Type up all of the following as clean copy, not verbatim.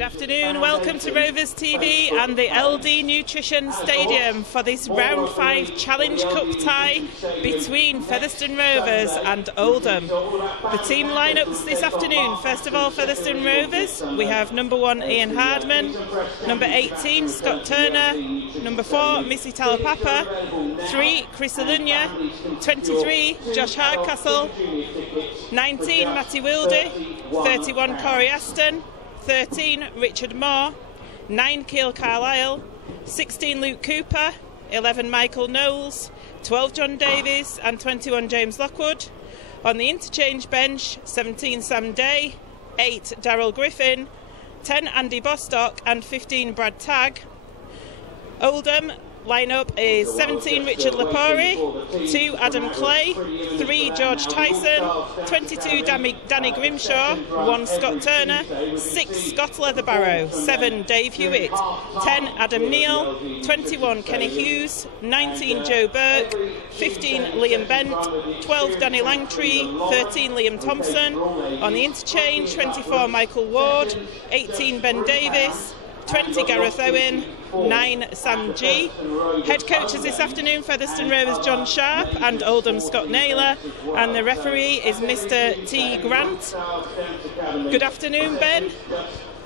Good afternoon, welcome to Rovers TV and the LD Nutrition Stadium for this Round 5 Challenge Cup tie between Featherstone Rovers and Oldham. The team lineups this afternoon: first of all, Featherstone Rovers, we have number 1 Ian Hardman, number 18 Scott Turner, number 4 Missy Talapapa, 3 Chris Alunya, 23 Josh Hardcastle, 19 Matty Wilde, 31 Corey Aston, 13 Richard Moore, 9 Keil Carlisle, 16 Luke Cooper, 11 Michael Knowles, 12 John Davies and 21 James Lockwood. On the interchange bench, 17 Sam Day, 8 Darryl Griffin, 10 Andy Bostock and 15 Brad Tagg. Oldham lineup is 17 Richard Lepori, 2 Adam Clay, 3 George Tyson, 22 Danny Grimshaw, 1 Scott Turner, 6 Scott Leatherbarrow, 7 Dave Hewitt, 10 Adam Neal, 21 Kenny Hughes, 19 Joe Burke, 15 Liam Bent, 12 Danny Langtree, 13 Liam Thompson. On the interchange, 24 Michael Ward, 18 Ben Davis, 20 Gareth Owen, 9 Sam G. Head coaches this afternoon, Featherstone Rovers John Sharp and Oldham Scott Naylor, and the referee is Mr T Grant. Good afternoon, Ben.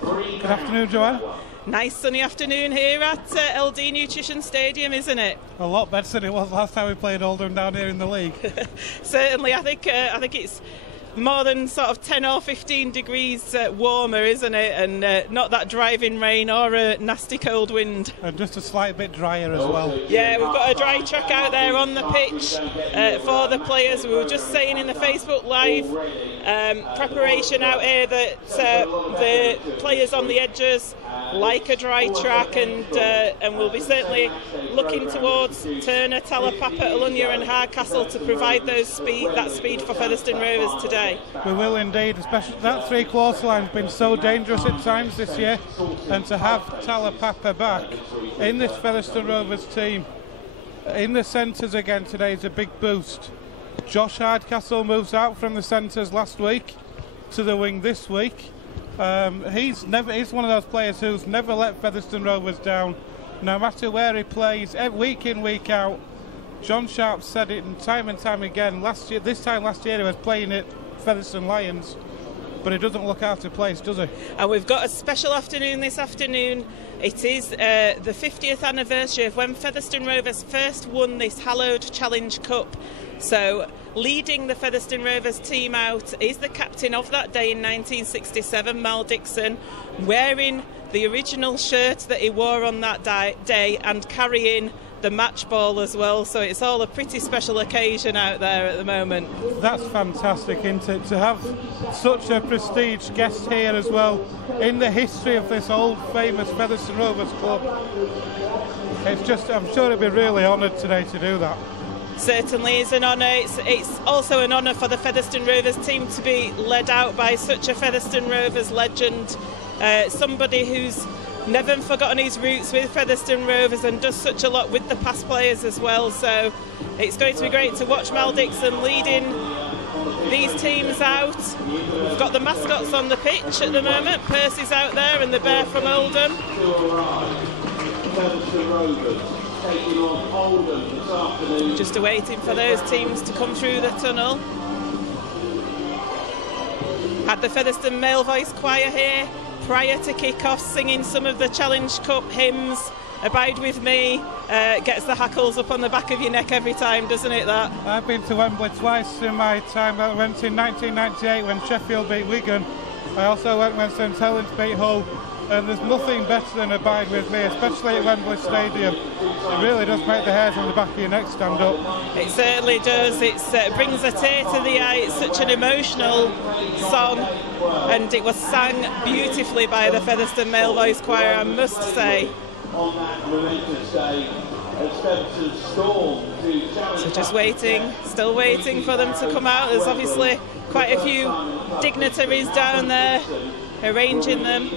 Good afternoon, Joanne. Nice sunny afternoon here at LD Nutrition Stadium, isn't it? A lot better than it was last time we played Oldham down here in the league. Certainly, I think it's more than sort of 10 or 15 degrees warmer, isn't it? And not that driving rain or a nasty cold wind. And just a slight bit drier as well. Yeah, we've got a dry track out there on the pitch for the players. We were just saying in the Facebook Live preparation out here that the players on the edges like a dry track, and we'll be certainly looking towards Turner, Talapapa, Alunya and Hardcastle to provide that speed for Featherstone Rovers today. We will indeed, especially that three-quarter line's been so dangerous at times this year, and to have Talapapa back in this Featherstone Rovers team in the centres again today is a big boost. Josh Hardcastle moves out from the centres last week to the wing this week. He's one of those players who's never let Featherstone Rovers down, no matter where he plays, week in, week out. John Sharp said it time and time again. This time last year he was playing at Featherstone Lions, but he doesn't look out of place, does he? And we've got a special afternoon this afternoon. It is the 50th anniversary of when Featherstone Rovers first won this hallowed Challenge Cup. So leading the Featherstone Rovers team out is the captain of that day in 1967, Mal Dixon, wearing the original shirt that he wore on that day and carrying the match ball as well. So it's all a pretty special occasion out there at the moment. That's fantastic, isn't it? To have such a prestige guest here as well in the history of this old famous Featherstone Rovers club. I'm sure he'd be really honoured today to do that. Certainly is an honour. It's also an honour for the Featherstone Rovers team to be led out by such a Featherstone Rovers legend, somebody who's never forgotten his roots with Featherstone Rovers and does such a lot with the past players as well. So it's going to be great to watch Mal Dixon leading these teams out. We've got the mascots on the pitch at the moment. Percy's out there and the bear from Oldham. Just awaiting for those teams to come through the tunnel. Had the Featherstone Male Voice Choir here prior to kick-off, singing some of the Challenge Cup hymns. Abide With Me gets the hackles up on the back of your neck every time, doesn't it, that? I've been to Wembley twice in my time. I went in 1998 when Sheffield beat Wigan. I also went when St Helens beat Hull. And there's nothing better than Abide With Me, especially at Wembley Stadium. It really does make the hairs on the back of your neck stand up. It certainly does. It brings a tear to the eye. It's such an emotional song, and it was sang beautifully by the Featherstone Male Voice Choir, I must say. On that momentous day, so just still waiting for them to come out. There's obviously quite a few dignitaries down there arranging them.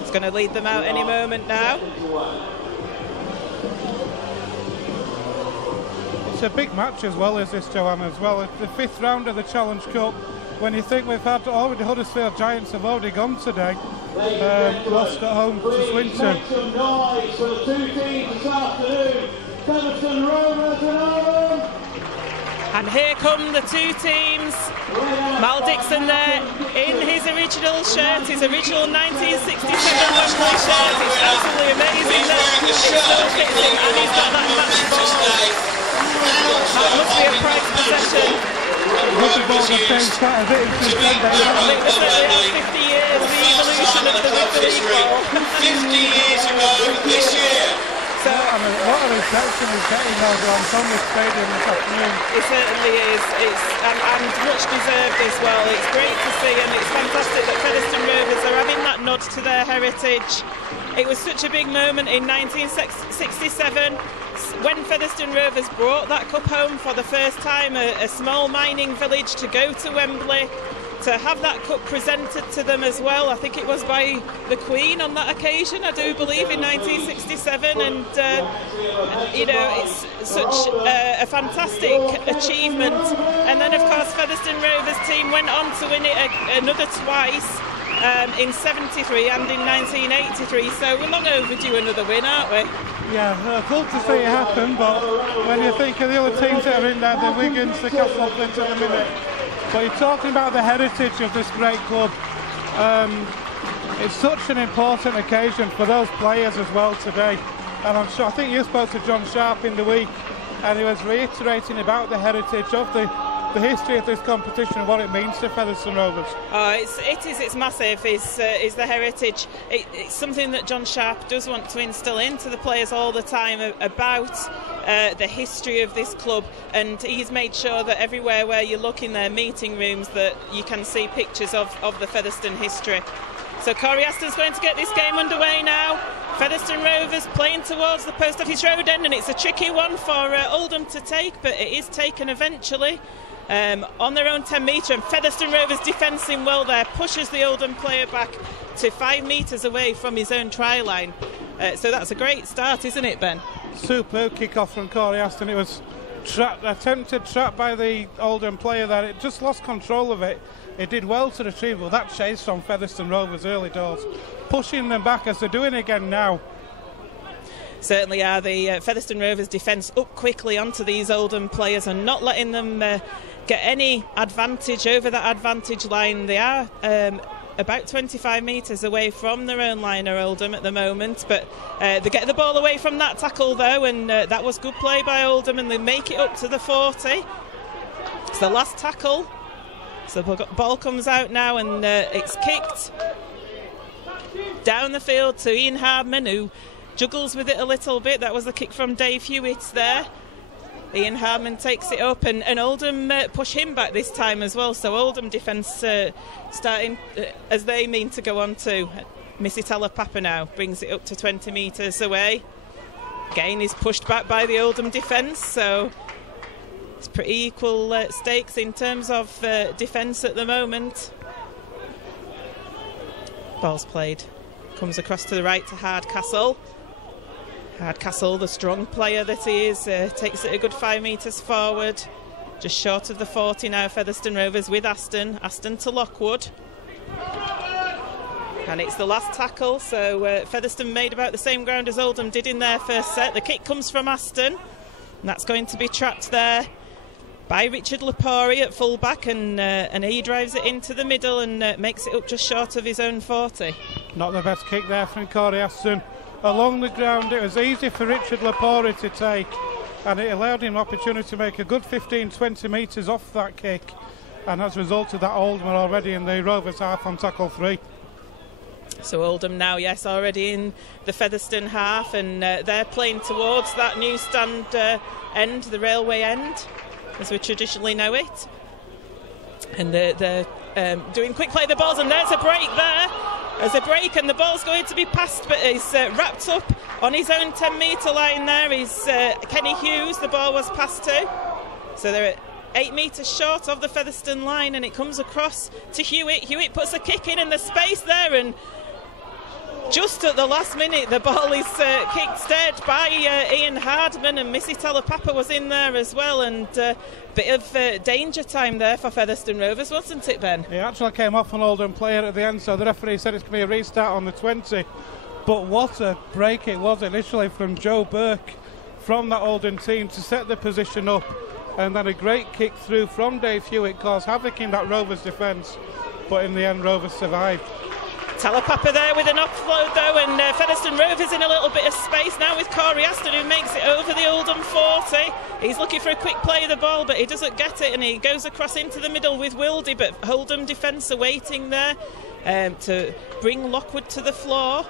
It's going to lead them out any moment now. It's a big match as well as this, Joanne, as well. The 5th round of the Challenge Cup. when you think we've had already Huddersfield Giants have already gone today, lost at home to Swinton. Make some noise for the two teams this afternoon, Featherstone Rovers and Oldham. And here come the two teams. Mal Dixon there in his original shirt, his original 1967 Wembley shirt. It's absolutely amazing that it still fits him, and he's got that match ball. That must be a prized possession. Rugby ball has changed quite a bit in September. I think they certainly have 50 years, the evolution of the rugby league ball. 50 years ago this year. So, I mean, what a reception he's getting over on Thomas Stadium this afternoon. It certainly is. It's and much deserved as well. It's great to see, and it's fantastic that Featherstone Rovers are having that nod to their heritage. It was such a big moment in 1967 when Featherstone Rovers brought that cup home for the first time, a small mining village, to go to Wembley, to have that cup presented to them as well. I think it was by the Queen on that occasion, I do believe, in 1967, and you know, it's such a fantastic achievement. And then of course Featherstone Rovers team went on to win it another twice, in 73 and in 1983, so we're long overdue another win, aren't we? Yeah, I'd love to see it happen, but when you think of the other teams that are in there, the Wiggins, the Castle Flint at the minute, but you're talking about the heritage of this great club. It's such an important occasion for those players as well today. And I'm sure, I think you spoke to John Sharp in the week, and he was reiterating about the heritage of the history of this competition and what it means to Featherstone Rovers. Oh, it's massive. Is the heritage. It's something that John Sharp does want to instill into the players all the time about the history of this club, and he's made sure that everywhere where you look in their meeting rooms that you can see pictures of the Featherstone history. So Corey Aston's going to get this game underway now. Featherstone Rovers playing towards the Post Office Road end, and it's a tricky one for Oldham to take, but it is taken eventually. On their own 10 metre, and Featherstone Rovers defending well there, pushes the Oldham player back to 5 metres away from his own try line. So that's a great start, isn't it, Ben? Superb kick-off from Corey Aston. It was attempted trap by the Oldham player there. It just lost control of it. It did well to retrieve, but that chase from Featherstone Rovers early doors, pushing them back as they're doing again now. Certainly are. The Featherstone Rovers defence up quickly onto these Oldham players and not letting them get any advantage over that advantage line. They are about 25 metres away from their own line, are Oldham at the moment, but they get the ball away from that tackle though, and that was good play by Oldham, and they make it up to the 40. It's the last tackle, so the ball comes out now, and it's kicked down the field to Ian Hardman, who juggles with it a little bit. That was the kick from Dave Hewitt there. Ian Hardman takes it up, and Oldham push him back this time as well. So Oldham defence starting as they mean to go on to. Missy Talapapa now brings it up to 20 metres away. Again, is pushed back by the Oldham defence, so it's pretty equal stakes in terms of defence at the moment. Ball's played. Comes across to the right to Hardcastle. Hardcastle, the strong player that he is, takes it a good 5 metres forward. Just short of the 40 now, Featherstone Rovers with Aston. Aston to Lockwood. And it's the last tackle, so Featherstone made about the same ground as Oldham did in their first set. The kick comes from Aston, and that's going to be trapped there by Richard Lepori at full-back, and he drives it into the middle and makes it up just short of his own 40. Not the best kick there from Corey Aston. Along the ground, it was easy for Richard Lepori to take, and it allowed him opportunity to make a good 15-20 metres off that kick, and as a result of that, Oldham are already in the Rovers half on tackle 3. So Oldham now, yes, already in the Featherstone half, and they're playing towards that new stand end, the railway end, as we traditionally know it. And they're doing quick play the balls, and there's a break there. There's a break, and the ball's going to be passed, but he's wrapped up on his own 10-metre line there. Is Kenny Hughes, the ball was passed to. So they're at 8 metres short of the Featherstone line, and it comes across to Hewitt. Hewitt puts a kick in the space there, and just at the last minute, the ball is kicked dead by Ian Hardman, and Missy Talapapa was in there as well, and bit of danger time there for Featherstone Rovers, wasn't it, Ben? He actually came off an Oldham player at the end, so the referee said it's going to be a restart on the 20. But what a break it was initially from Joe Burke from that Oldham team to set the position up, and then a great kick through from Dave Hewitt caused havoc in that Rovers defence, but in the end Rovers survived. Talapapa there with an offload though, and Featherstone Rovers in a little bit of space now with Corey Aston, who makes it over the Oldham 40. He's looking for a quick play of the ball, but he doesn't get it, and he goes across into the middle with Wildy, but Oldham defence are waiting there to bring Lockwood to the floor.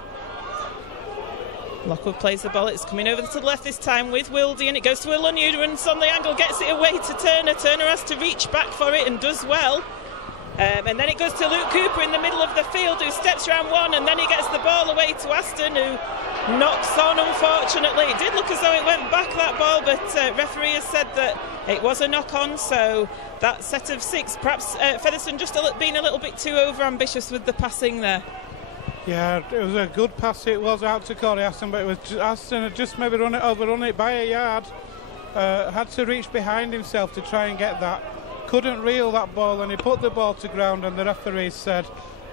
Lockwood plays the ball, it's coming over to the left this time with Wildy, and it goes to Ilonu, runs on the angle, gets it away to Turner. Turner has to reach back for it and does well. And then it goes to Luke Cooper in the middle of the field, who steps round one, and then he gets the ball away to Aston, who knocks on, unfortunately. It did look as though it went back, that ball, but referee has said that it was a knock-on, so that set of 6, perhaps Featherstone just being a little bit too over-ambitious with the passing there. Yeah, it was a good pass, it was out to Corey Aston, but it was Aston had just maybe overrun it by a yard. Had to reach behind himself to try and get that. Couldn't reel that ball, and he put the ball to ground, and the referee said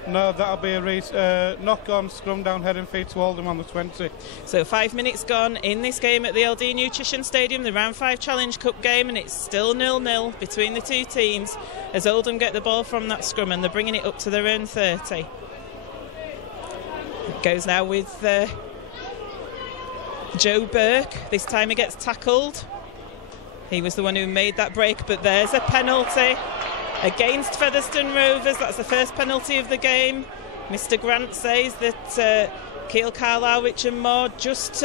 no, that'll be a knock-on, scrum down, head and feet to Oldham on the 20. So 5 minutes gone in this game at the LD Nutrition Stadium, the Round 5 Challenge Cup game, and it's still 0-0 between the two teams as Oldham get the ball from that scrum, and they're bringing it up to their own 30. It goes now with Joe Burke. This time he gets tackled. He was the one who made that break, but there's a penalty against Featherstone Rovers. That's the first penalty of the game. Mr. Grant says that Keil, Carlisle, Richard Moore just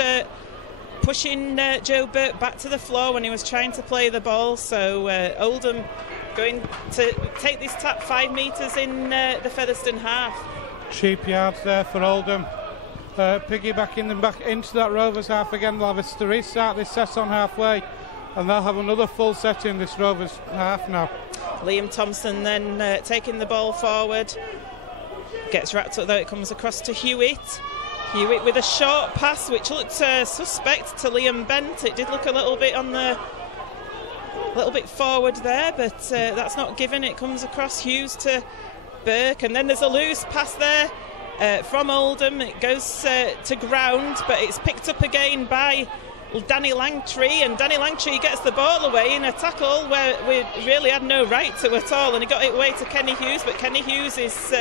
pushing Joe Burke back to the floor when he was trying to play the ball. So Oldham going to take this tap 5 metres in the Featherstone half. Cheap yards there for Oldham. Piggybacking them back into that Rovers half again. They'll have a restart this set on halfway, and they'll have another full set in this Rovers half now. Liam Thompson then taking the ball forward. Gets wrapped up though, it comes across to Hewitt. Hewitt with a short pass which looked suspect to Liam Bent. It did look a little bit forward there, but that's not given. It comes across Hughes to Burke, and then there's a loose pass there from Oldham. It goes to ground, but it's picked up again by Danny Langtree, and Danny Langtree gets the ball away in a tackle where we really had no right to at all, and he got it away to Kenny Hughes, but Kenny Hughes is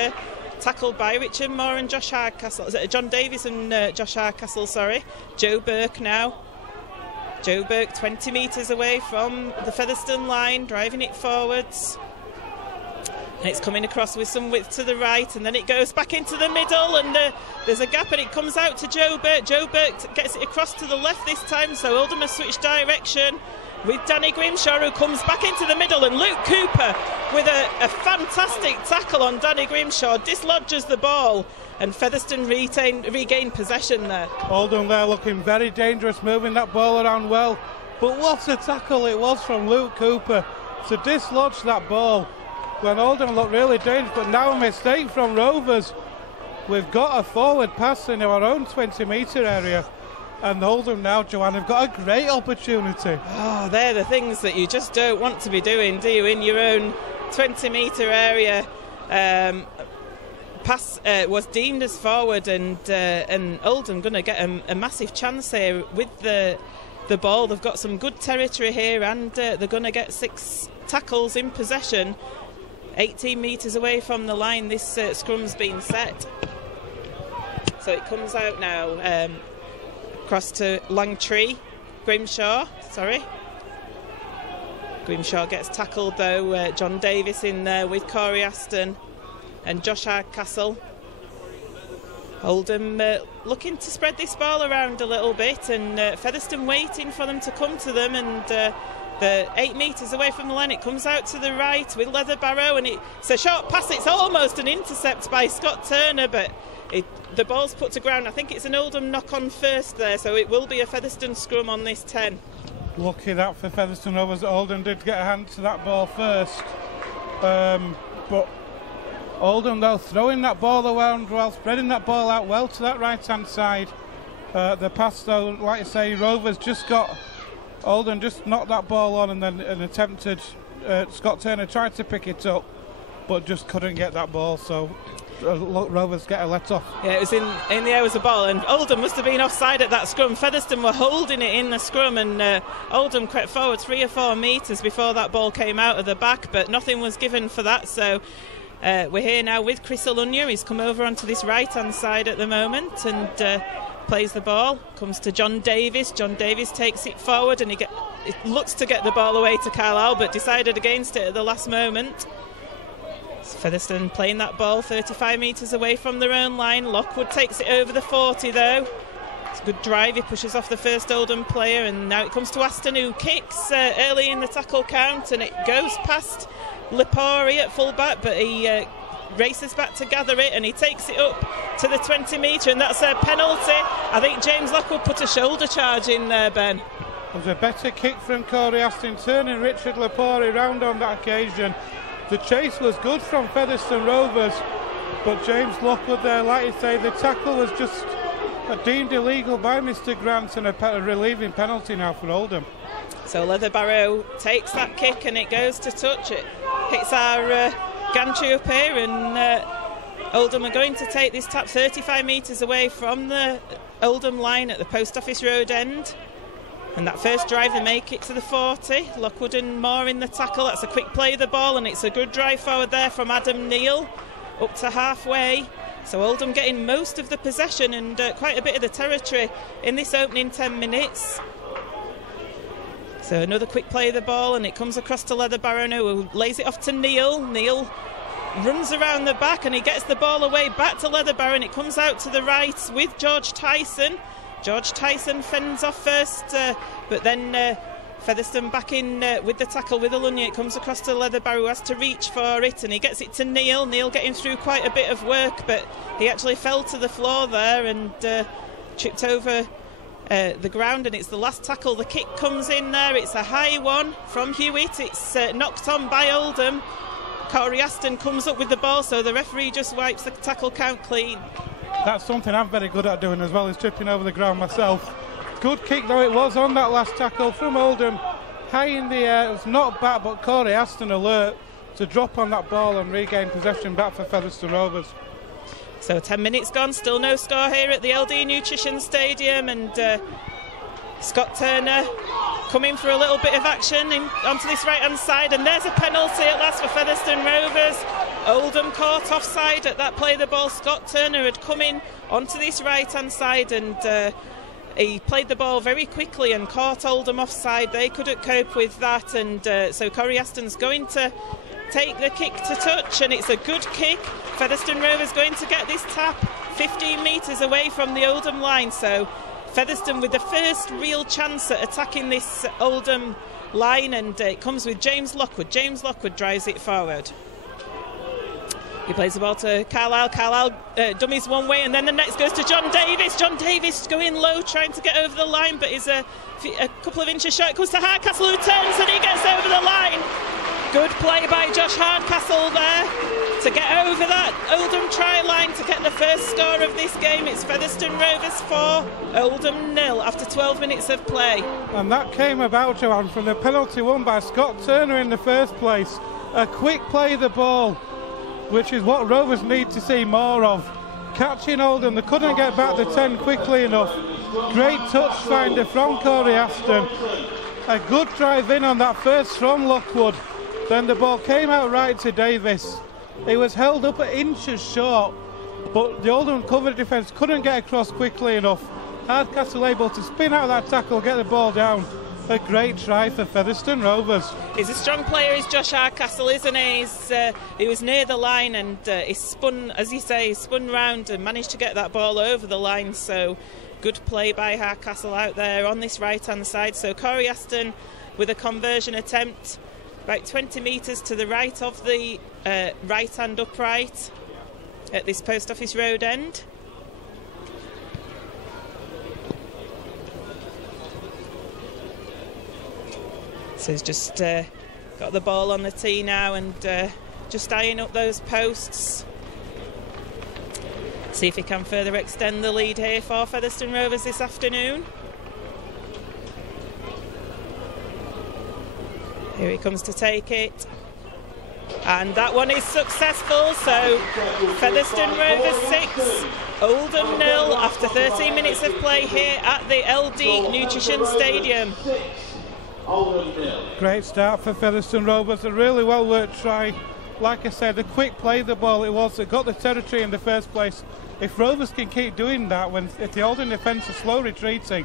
tackled by Richard Moore and Josh Hardcastle, John Davies and Josh Hardcastle, sorry. Joe Burke now. Joe Burke 20 metres away from the Featherstone line, driving it forwards. And it's coming across with some width to the right, and then it goes back into the middle, and there's a gap, and it comes out to Joe Burke. Joe Burke gets it across to the left this time, so Oldham has switched direction with Danny Grimshaw, who comes back into the middle, and Luke Cooper with a fantastic tackle on Danny Grimshaw dislodges the ball, and Featherstone regain possession there. Oldham there looking very dangerous, moving that ball around well, but what a tackle it was from Luke Cooper to dislodge that ball when Oldham looked really dangerous. But now a mistake from Rovers. We've got a forward pass in our own 20-metre area, and Oldham now, Joanne, have got a great opportunity. Oh, they're the things that you just don't want to be doing, do you, in your own 20-metre area. Pass was deemed as forward, and Oldham going to get a massive chance here with the ball. They've got some good territory here, and they're going to get 6 tackles in possession. 18 metres away from the line, this scrum's been set. So it comes out now across to Grimshaw, sorry. Grimshaw gets tackled though. John Davis in there with Corey Aston and Josh Hardcastle. Oldham looking to spread this ball around a little bit, and Featherstone waiting for them to come to them, and they're 8 metres away from the line. It comes out to the right with Leather Barrow, and it's a short pass. It's almost an intercept by Scott Turner, but the ball's put to ground. I think it's an Oldham knock-on first there, so it will be a Featherstone scrum on this 10. Lucky that for Featherstone Rovers. Oldham did get a hand to that ball first, but Oldham, though, throwing that ball around well, spreading that ball out well to that right-hand side. The pass, though, like I say, Rovers just got... Oldham just knocked that ball on and then attempted... Scott Turner tried to pick it up, but just couldn't get that ball, so... Rovers get a let-off. Yeah, it was in the air was a ball, and Oldham must have been offside at that scrum. Featherstone were holding it in the scrum, and Oldham crept forward 3 or 4 metres before that ball came out of the back, but nothing was given for that, so we're here now with Chris Alunya. He's come over onto this right-hand side at the moment and plays the ball. Comes to John Davis. John Davis takes it forward, and it looks to get the ball away to Carlisle, but decided against it at the last moment. Featherstone playing that ball 35 metres away from their own line. Lockwood takes it over the 40 though. It's a good drive, he pushes off the first Oldham player, and now it comes to Aston, who kicks early in the tackle count, and it goes past Lepori at full-back, but he races back to gather it, and he takes it up to the 20 metre, and that's a penalty. I think James Lockwood put a shoulder charge in there, Ben. It was a better kick from Corey Aston, turning Richard Lepori round on that occasion. The chase was good from Featherstone Rovers, but James Lockwood there, like you say, the tackle was just deemed illegal by Mr Grant, and a relieving penalty now for Oldham. So Leatherbarrow takes that kick, and it goes to touch. It hits our gantry up here, and Oldham are going to take this tap 35 metres away from the Oldham line at the Post Office Road end. And that first drive, they make it to the 40. Lockwood and Moore in the tackle. That's a quick play of the ball, and it's a good drive forward there from Adam Neal up to halfway. So Oldham getting most of the possession and quite a bit of the territory in this opening 10 minutes. So another quick play of the ball, and it comes across to Leatherbarrow, who lays it off to Neal. Neal runs around the back, and he gets the ball away back to Leatherbarrow, and it comes out to the right with George Tyson. George Tyson fends off first, but then Featherstone back in with the tackle with Alunya. It comes across to Leatherbarrow, who has to reach for it, and he gets it to Neal. Neal getting through quite a bit of work, but he actually fell to the floor there and tripped over the ground, and it's the last tackle. The kick comes in there. It's a high one from Hewitt. It's knocked on by Oldham. Corey Aston comes up with the ball, so the referee just wipes the tackle count clean. That's something I'm very good at doing as well, is tripping over the ground myself. Good kick though it was on that last tackle from Oldham. High in the air, it was not bad, but Corey Aston alert to drop on that ball and regain possession back for Featherstone Rovers. So 10 minutes gone, still no score here at the LD Nutrition Stadium, and Scott Turner coming for a little bit of action onto this right-hand side, and there's a penalty at last for Featherstone Rovers. Oldham caught offside at that play of the ball. Scott Turner had come in onto this right-hand side, and he played the ball very quickly and caught Oldham offside. They couldn't cope with that, and so Corey Aston's going to take the kick to touch, and it's a good kick. Featherstone Rovers going to get this tap 15 metres away from the Oldham line, so Featherstone with the first real chance at attacking this Oldham line, and it comes with James Lockwood. James Lockwood drives it forward. He plays the ball to Carlisle. Carlisle dummies one way, and then the next goes to John Davis. John Davis going low, trying to get over the line, but is a couple of inches short. It comes to Hardcastle, who turns, and he gets over the line. Good play by Josh Hardcastle there to get over that Oldham try line to get the first score of this game. It's Featherstone Rovers 4, Oldham 0 after 12 minutes of play. And that came about, Joanne, from the penalty won by Scott Turner in the first place. A quick play of the ball, which is what Rovers need to see more of. Catching Oldham, they couldn't get back the 10 quickly enough. Great touch finder from Corey Aston. A good drive in on that first from Lockwood. Then the ball came out right to Davis. It was held up at inches short, but the Oldham cover defence couldn't get across quickly enough. Hardcastle able to spin out that tackle, get the ball down. A great try for Featherstone Rovers. He's a strong player, is Josh Hardcastle, isn't he? He was near the line, and he spun, as you say, he spun round and managed to get that ball over the line. So good play by Hardcastle out there on this right-hand side. So Corey Aston with a conversion attempt about 20 metres to the right of the right-hand upright at this Post Office Road end. So he's just got the ball on the tee now, and just eyeing up those posts. See if he can further extend the lead here for Featherstone Rovers this afternoon. Here he comes to take it. And that one is successful, so Featherstone Rovers 6, Oldham 0 after 13 minutes of play here at the LD Nutrition Stadium. Great start for Featherstone Rovers, a really well worked try. Like I said, a quick play the ball it was that got the territory in the first place. If Rovers can keep doing that, if the Oldham defence are slow retreating,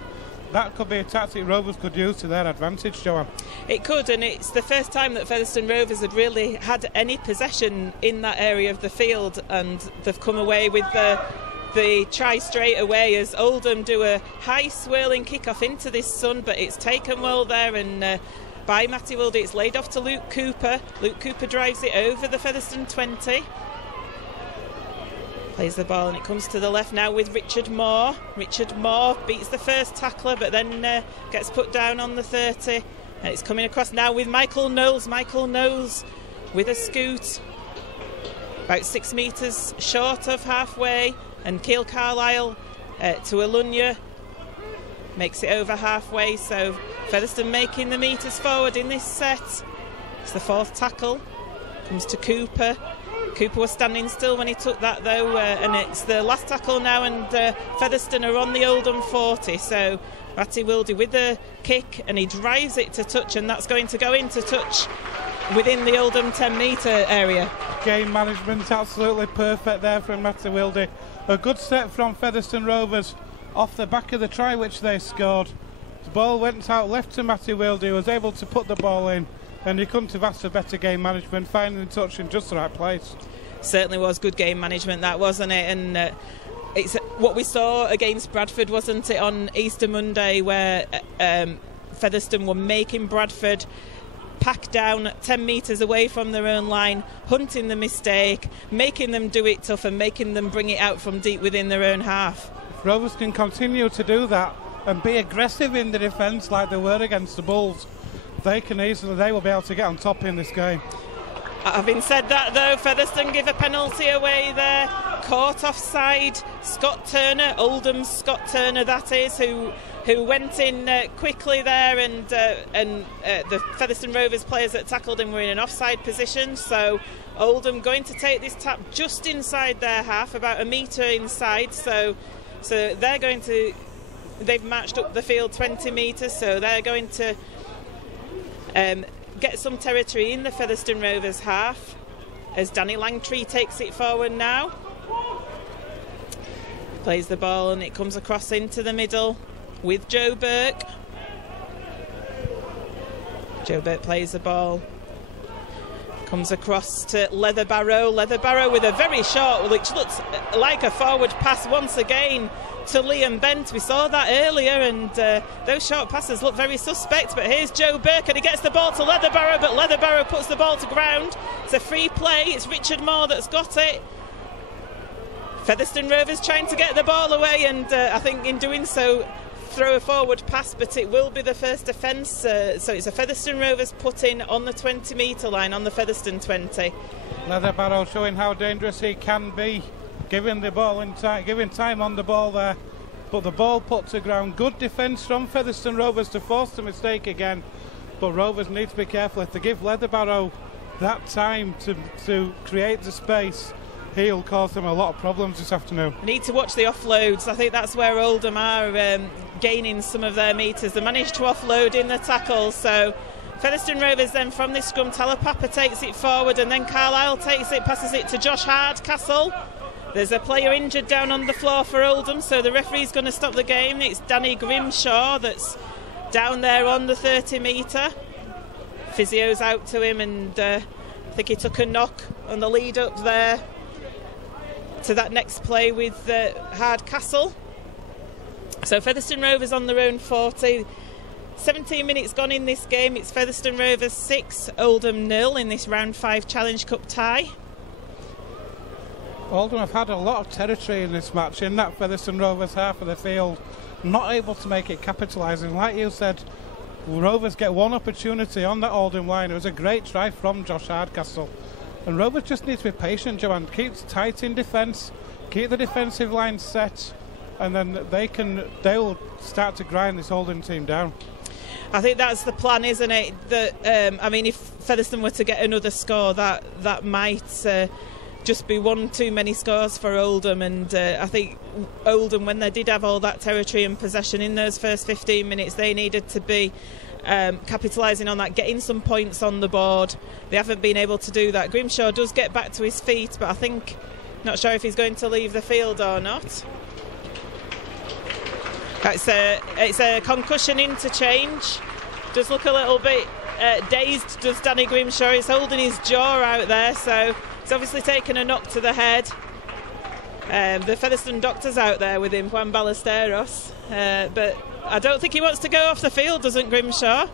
that could be a tactic Rovers could use to their advantage, Joanne. It could, and it's the first time that Featherstone Rovers had really had any possession in that area of the field, and they've come away with the try straight away as Oldham do a high swirling kick-off into this sun, but it's taken well there, and by Matty Wilde it's laid off to Luke Cooper. Luke Cooper drives it over the Featherstone 20. Plays the ball and it comes to the left now with Richard Moore. Richard Moore beats the first tackler but then gets put down on the 30. And it's coming across now with Michael Knowles. Michael Knowles with a scoot. About 6 metres short of halfway. And Keil Carlisle to Alunya. Makes it over halfway. So Featherstone making the metres forward in this set. It's the fourth tackle. Comes to Cooper. Cooper was standing still when he took that though, and it's the last tackle now, and Featherstone are on the Oldham 40, so Matty Wilde with the kick and he drives it to touch, and that's going to go into touch within the Oldham 10 metre area. Game management absolutely perfect there from Matty Wilde. A good set from Featherstone Rovers off the back of the try which they scored. The ball went out left to Matty Wilde, who was able to put the ball in, and he couldn't have asked for better game management, finding the touch in just the right place. Certainly was good game management, that, wasn't it? And it's what we saw against Bradford, wasn't it, on Easter Monday, where Featherstone were making Bradford pack down 10 metres away from their own line, hunting the mistake, making them do it tough and making them bring it out from deep within their own half. If Rovers can continue to do that and be aggressive in the defence like they were against the Bulls, they will be able to get on top in this game. Having said that though, Featherstone give a penalty away there, caught offside. Scott Turner, Oldham's Scott Turner that is, who went in quickly there, and the Featherstone Rovers players that tackled him were in an offside position, so Oldham going to take this tap just inside their half, about a metre inside, so they're going to, they've matched up the field 20 metres, so they're going to get some territory in the Featherstone Rovers half as Danny Langtree takes it forward now. Plays the ball and it comes across into the middle with Joe Burke. Joe Burke plays the ball. Comes across to Leatherbarrow. Leatherbarrow with a very short, which looks like a forward pass once again to Liam Bent. We saw that earlier, and those short passes look very suspect, but here's Joe Burke and he gets the ball to Leatherbarrow, but Leatherbarrow puts the ball to ground. It's a free play. It's Richard Moore that's got it. Featherstone Rovers trying to get the ball away, and I think in doing so throw a forward pass, but it will be the first offence, so it's a Featherstone Rovers put in on the 20 metre line on the Featherstone 20. Leatherbarrow showing how dangerous he can be, giving the ball in giving time on the ball there, but the ball put to ground. Good defence from Featherstone Rovers to force the mistake again, but Rovers need to be careful. If they give Leatherbarrow that time to create the space, he'll cause them a lot of problems this afternoon. Need to watch the offloads. I think that's where Oldham are gaining some of their metres. They managed to offload in the tackle, so Featherstone Rovers then from this scrum, Talapapa takes it forward and then Carlisle takes it, passes it to Josh Hardcastle. There's a player injured down on the floor for Oldham, so the referee's going to stop the game. It's Danny Grimshaw that's down there on the 30 metre. Physio's out to him, and I think he took a knock on the lead up there to that next play with Hardcastle. So Featherstone Rovers on their own 40. 17 minutes gone in this game. It's Featherstone Rovers 6, Oldham 0 in this round 5 Challenge Cup tie. Oldham have had a lot of territory in this match in that Featherstone Rovers half of the field, not able to make it capitalising. Like you said, Rovers get one opportunity on that Oldham line. It was a great try from Josh Hardcastle. And Rovers just need to be patient, Joanne. Keeps tight in defence, keep the defensive line set, and then they'll start to grind this Oldham team down. I think that's the plan, isn't it? That I mean, if Featherstone were to get another score, that might just be one too many scores for Oldham. And I think Oldham, when they did have all that territory and possession in those first 15 minutes, they needed to be capitalising on that, getting some points on the board. They haven't been able to do that. Grimshaw does get back to his feet, but I think, not sure if he's going to leave the field or not. It's a concussion interchange. Does look a little bit dazed, does Danny Grimshaw. He's holding his jaw out there, so he's obviously taken a knock to the head. The Featherstone doctor's out there with him, Juan Ballesteros, but I don't think he wants to go off the field, doesn't Grimshaw?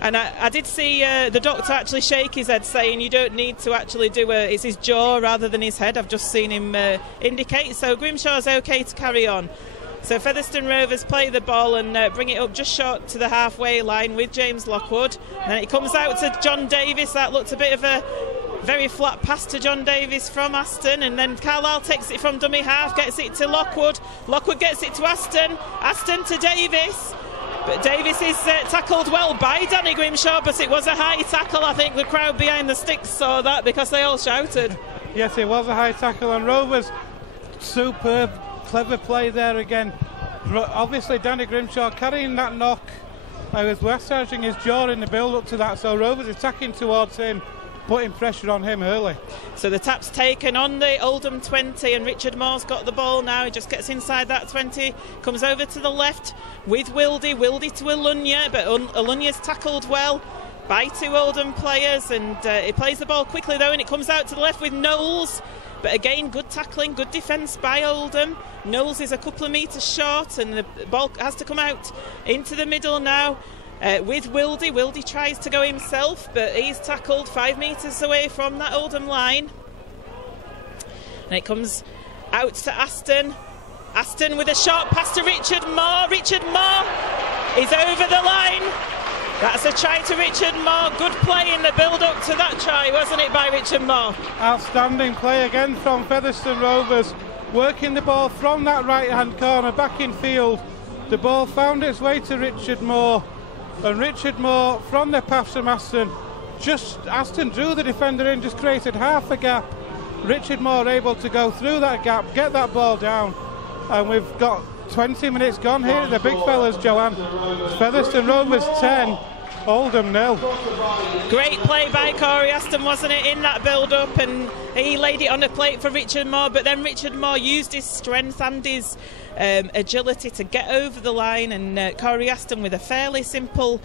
And I did see the doctor actually shake his head, saying you don't need to actually do it's his jaw rather than his head. I've just seen him indicate, so Grimshaw's okay to carry on. So Featherstone Rovers play the ball and bring it up just short to the halfway line with James Lockwood. And then it comes out to John Davis. That looked a bit of a very flat pass to John Davis from Aston, and then Carlisle takes it from dummy half, gets it to Lockwood. Lockwood gets it to Aston. Aston to Davis. But Davis is tackled well by Danny Grimshaw, but it was a high tackle. I think the crowd behind the sticks saw that because they all shouted. Yes, it was a high tackle, and Rovers, superb, clever play there again. Obviously Danny Grimshaw carrying that knock. I was massaging his jaw in the build-up to that, so Rovers attacking towards him, putting pressure on him early. So the tap's taken on the Oldham 20, and Richard Moore's got the ball now. He just gets inside that 20, comes over to the left with Wildy to Alunya, but Alunya's tackled well by two Oldham players, and he plays the ball quickly though, and it comes out to the left with Knowles. But again, good tackling, good defence by Oldham. Knowles is a couple of metres short, and the ball has to come out into the middle now with Wildy. Wildy tries to go himself, but he's tackled 5 metres away from that Oldham line. And it comes out to Aston. Aston with a short pass to Richard Moore. Richard Moore is over the line. That's a try to Richard Moore. Good play in the build-up to that try, wasn't it, by Richard Moore? Outstanding play again from Featherstone Rovers, working the ball from that right-hand corner back in field. The ball found its way to Richard Moore, and Richard Moore from the pass from Aston. Aston drew the defender in, just created half a gap. Richard Moore able to go through that gap, get that ball down, and we've got 20 minutes gone here at the big fellas, Joanne. Featherstone Rovers 10, Oldham 0. Great play by Corey Aston, wasn't it, in that build-up, and he laid it on the plate for Richard Moore, but then Richard Moore used his strength and his agility to get over the line, and Corey Aston with a fairly simple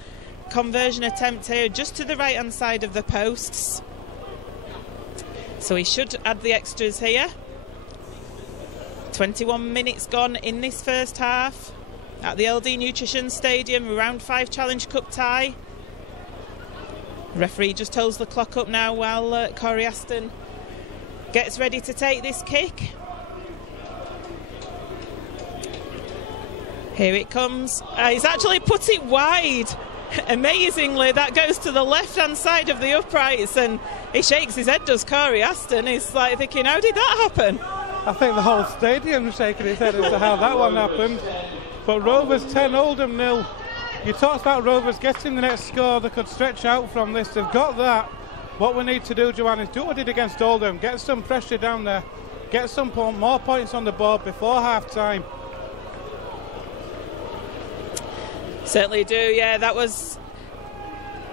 conversion attempt here, just to the right-hand side of the posts. So he should add the extras here. 21 minutes gone in this first half at the LD Nutrition Stadium, round 5 Challenge Cup tie. Referee just holds the clock up now while Corey Aston gets ready to take this kick. Here it comes. He's actually put it wide. Amazingly, that goes to the left hand side of the uprights, and he shakes his head, does Corey Aston. He's like thinking, how did that happen? I think the whole stadium's shaking its head as to how that one happened. But Rovers 10, Oldham 0. You talked about Rovers getting the next score. They could stretch out from this. They've got that. What we need to do, Joanne, is do what we did against Oldham. Get some pressure down there. Get some more points on the board before half-time. Certainly do, yeah. That was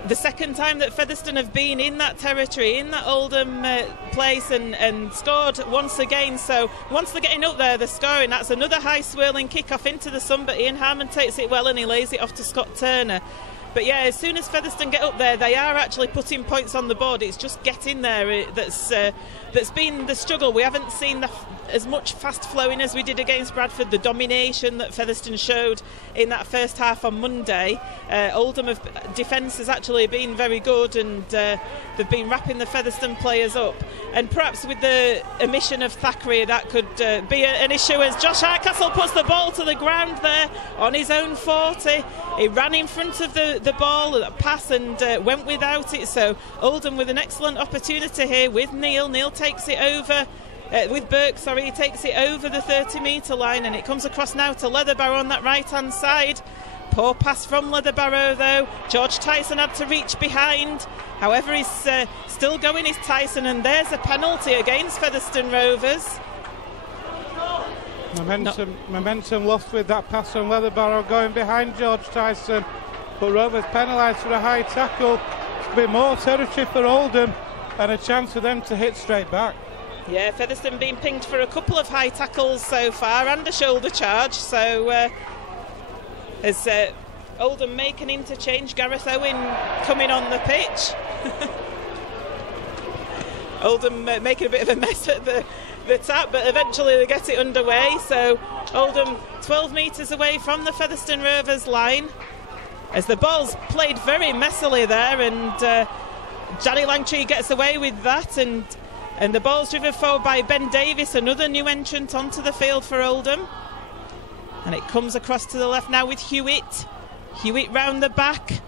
the second time that Featherstone have been in that territory, in that Oldham place, and scored once again. So once they're getting up there, they're scoring. That's another high swirling kick-off into the sun, but Ian Harmon takes it well and he lays it off to Scott Turner. But yeah, as soon as Featherstone get up there, they are actually putting points on the board. It's just getting there that's been the struggle. We haven't seen as much fast flowing as we did against Bradford, the domination that Featherstone showed in that first half on Monday. Oldham defence has actually been very good, and they've been wrapping the Featherstone players up. And perhaps with the omission of Thackeray, that could be an issue, as Josh Hardcastle puts the ball to the ground there on his own 40. He ran in front of the ball, that pass, and went without it. So Oldham with an excellent opportunity here with Neil. Neil takes it over with Burke, sorry, he takes it over the 30-metre line, and it comes across now to Leatherbarrow on that right-hand side. Poor pass from Leatherbarrow, though. George Tyson had to reach behind. However, he's still going, is Tyson, and there's a penalty against Featherstone Rovers. Momentum lost with that pass from Leatherbarrow going behind George Tyson. But Rovers penalised for a high tackle. A bit more territory for Oldham and a chance for them to hit straight back. Yeah, Featherstone been pinged for a couple of high tackles so far and a shoulder charge. So as Oldham make an interchange, Gareth Owen coming on the pitch. Oldham making a bit of a mess at the tap, but eventually they get it underway. So Oldham 12 metres away from the Featherstone Rovers line, as the ball's played very messily there, and Danny Langtree gets away with that, and the ball's driven forward by Ben Davis, another new entrant onto the field for Oldham, and it comes across to the left now with Hewitt round the back,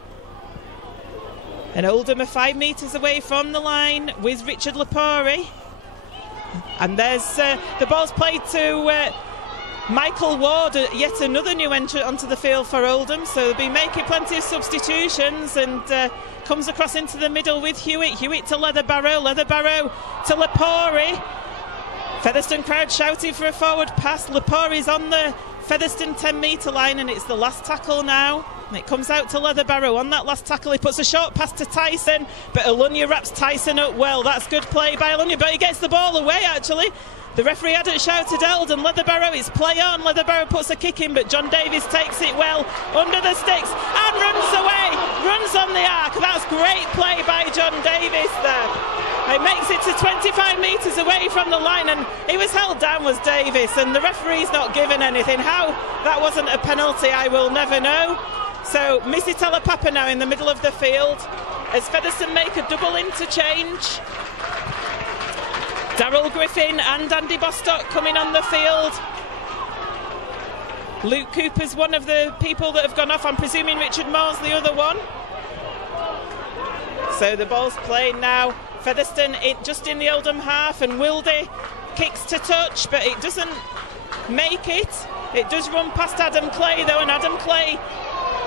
and Oldham are 5 metres away from the line with Richard Lepori, and there's the ball's played to Michael Ward, yet another new entrant onto the field for Oldham. So they'll be making plenty of substitutions, and comes across into the middle with Hewitt to Leatherbarrow to Lepori. Featherstone crowd shouting for a forward pass. Lepori's on the Featherstone 10-metre line, and it's the last tackle now. And it comes out to Leatherbarrow. On that last tackle, he puts a short pass to Tyson, but Alunya wraps Tyson up well. That's good play by Alunya, but he gets the ball away, actually. The referee hadn't shouted Eldon. Leatherbarrow, it's play on. Leatherbarrow puts a kick in, but John Davis takes it well under the sticks and runs away. Runs on the arc. That's great play by John Davis there. It makes it to 25 metres away from the line, and he was held down, was Davis, and the referee's not given anything. How that wasn't a penalty, I will never know. So Missy Talapapa now in the middle of the field as Featherstone make a double interchange. Darryl Griffin and Andy Bostock coming on the field. Luke Cooper's one of the people that have gone off. I'm presuming Richard Moore's the other one. So the ball's played now. Featherstone just in the Oldham half, and Wilde kicks to touch, but it doesn't make it. It does run past Adam Clay though, and Adam Clay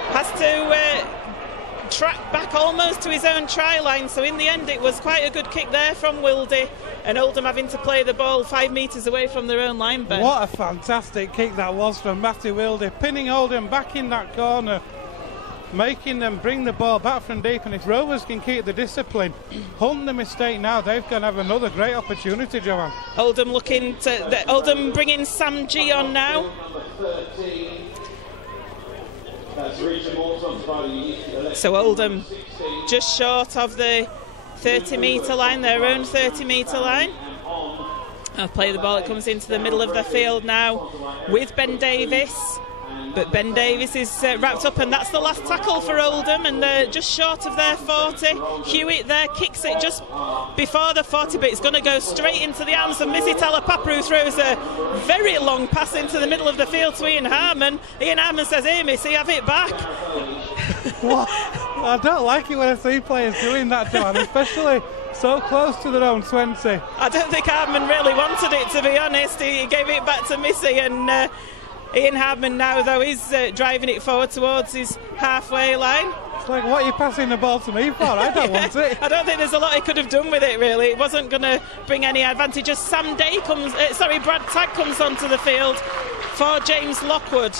has to track back almost to his own try line. So in the end it was quite a good kick there from Wilde, and Oldham having to play the ball 5 metres away from their own line. Ben, what a fantastic kick that was from Matty Wilde, pinning Oldham back in that corner, making them bring the ball back from deep. And if Rovers can keep the discipline, hunt the mistake now, they're going to have another great opportunity, Joanne. Oldham looking to Oldham bringing Sam G on now. So Oldham just short of the 30-metre line, their own 30-metre line. I'll play the ball, it comes into the middle of the field now with Ben Davis, but Ben Davis is wrapped up, and that's the last tackle for Oldham, and they're just short of their 40. Hewitt there kicks it just before the 40, but it's going to go straight into the arms of Missy Talapapa, who throws a very long pass into the middle of the field to Ian Harmon. Ian Harmon says, "Hey Missy, have it back." What? I don't like it when I see players doing that, John, especially so close to their own 20. I don't think Harmon really wanted it, to be honest. He gave it back to Missy, and Ian Harmon now, though, is driving it forward towards his halfway line. It's like, what are you passing the ball to me for? I don't want it. I don't think there's a lot he could have done with it, really. It wasn't going to bring any advantage. Just Brad Tagg comes onto the field for James Lockwood.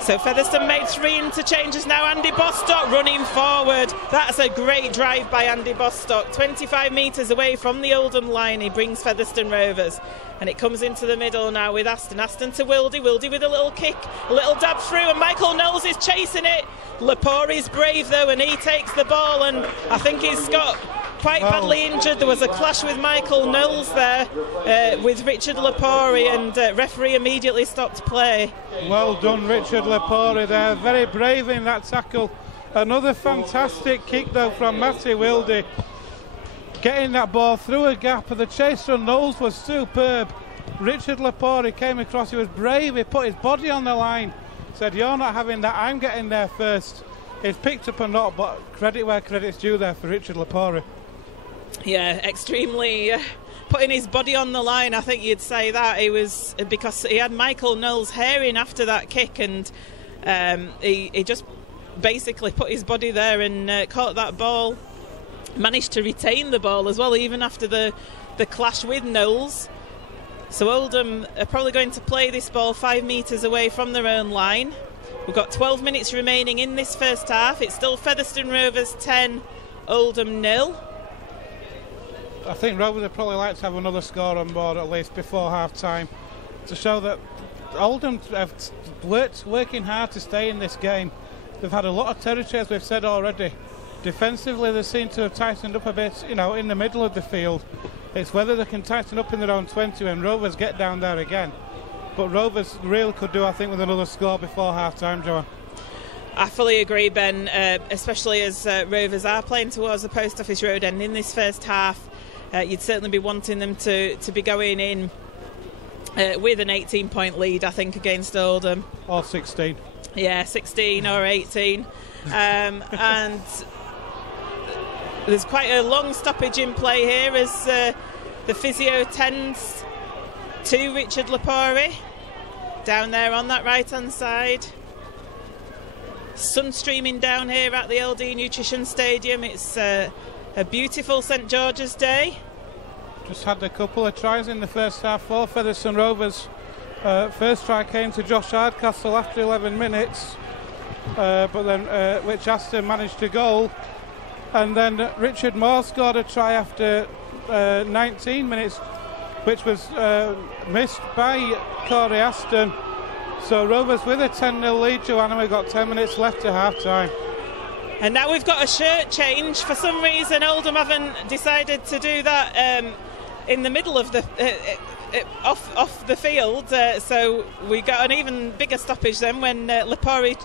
So Featherstone made 3 interchanges now. Andy Bostock running forward. That's a great drive by Andy Bostock. 25 metres away from the Oldham line, he brings Featherstone Rovers. And it comes into the middle now with Aston. Aston to Wilde with a little kick, a little dab through, and Michael Knowles is chasing it. Lepori's brave though, and he takes the ball, and I think he's got quite badly injured. There was a clash with Michael Knowles there with Richard Lepori, and referee immediately stopped play. Well done, Richard Lepori there, very brave in that tackle. Another fantastic kick though from Matty Wilde, getting that ball through a gap, and the chase from Knowles was superb. Richard Lepori came across, he was brave, he put his body on the line, said, "You're not having that, I'm getting there first." He's picked up a knock, but credit where credit's due there for Richard Lepori. Yeah, extremely putting his body on the line, I think you'd say that. He was, because he had Michael Knowles herring after that kick, and he just basically put his body there and caught that ball. Managed to retain the ball as well, even after the clash with Knowles. So Oldham are probably going to play this ball 5 metres away from their own line. We've got 12 minutes remaining in this first half. It's still Featherstone Rovers 10, Oldham 0. I think Rovers would probably like to have another score on board at least before half-time to show that Oldham have working hard to stay in this game. They've had a lot of territory, as we've said already. Defensively, they seem to have tightened up a bit, you know, in the middle of the field. It's whether they can tighten up in their own 20 when Rovers get down there again. But Rovers really could do, I think, with another score before half-time, Joanne. I fully agree, Ben, especially as Rovers are playing towards the Post Office Road end in this first half. You'd certainly be wanting them to be going in with an 18-point lead, I think, against Oldham. Or 16. Yeah, 16 or 18. And there's quite a long stoppage in play here as the physio tends to Richard Lepori down there on that right-hand side. Sun streaming down here at the LD Nutrition Stadium. It's a beautiful St George's Day. Just had a couple of tries in the first half for Featherstone Rovers. First try came to Josh Hardcastle after 11 minutes, but then which Aston managed to goal. And then Richard Moore scored a try after 19 minutes, which was missed by Corey Aston. So Rovers with a 10-0 lead, Joanna. We've got 10 minutes left to half-time. And now we've got a shirt change. For some reason, Oldham haven't decided to do that in the middle of the off the field. So we got an even bigger stoppage then when Lepori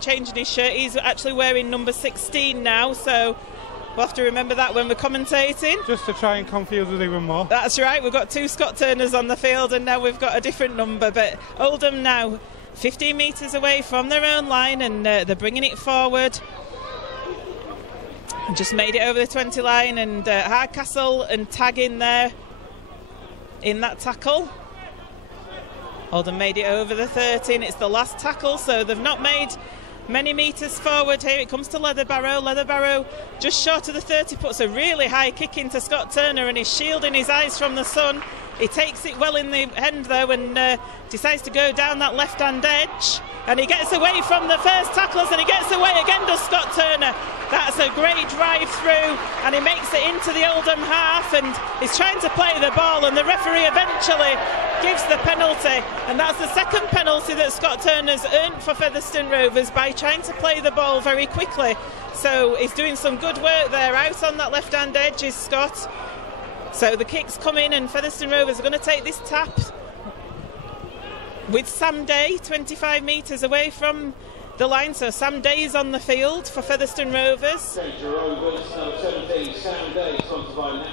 changing his shirt. He's actually wearing number 16 now, so we'll have to remember that when we're commentating. Just to try and confuse us even more. That's right, we've got 2 Scott Turners on the field and now we've got a different number. But Oldham now 15 metres away from their own line, and they're bringing it forward. Just made it over the 20 line, and Hardcastle and Tag in there in that tackle. Oldham made it over the 13. It's the last tackle, so they've not made many metres forward. Here it comes to Leatherbarrow. Leatherbarrow just short of the 30, puts a really high kick into Scott Turner, and he's shielding his eyes from the sun. He takes it well in the end though, and decides to go down that left-hand edge, and he gets away from the first tacklers, and he gets away again, does Scott Turner. That's a great drive through, and he makes it into the Oldham half, and he's trying to play the ball, and the referee eventually gives the penalty, and that's the second penalty that Scott Turner's earned for Featherstone Rovers by trying to play the ball very quickly. So he's doing some good work there out on that left-hand edge is Scott. So the kicks come in, and Featherstone Rovers are going to take this tap with Sam Day 25 metres away from the line. So Sam Day's on the field for Featherstone Rovers.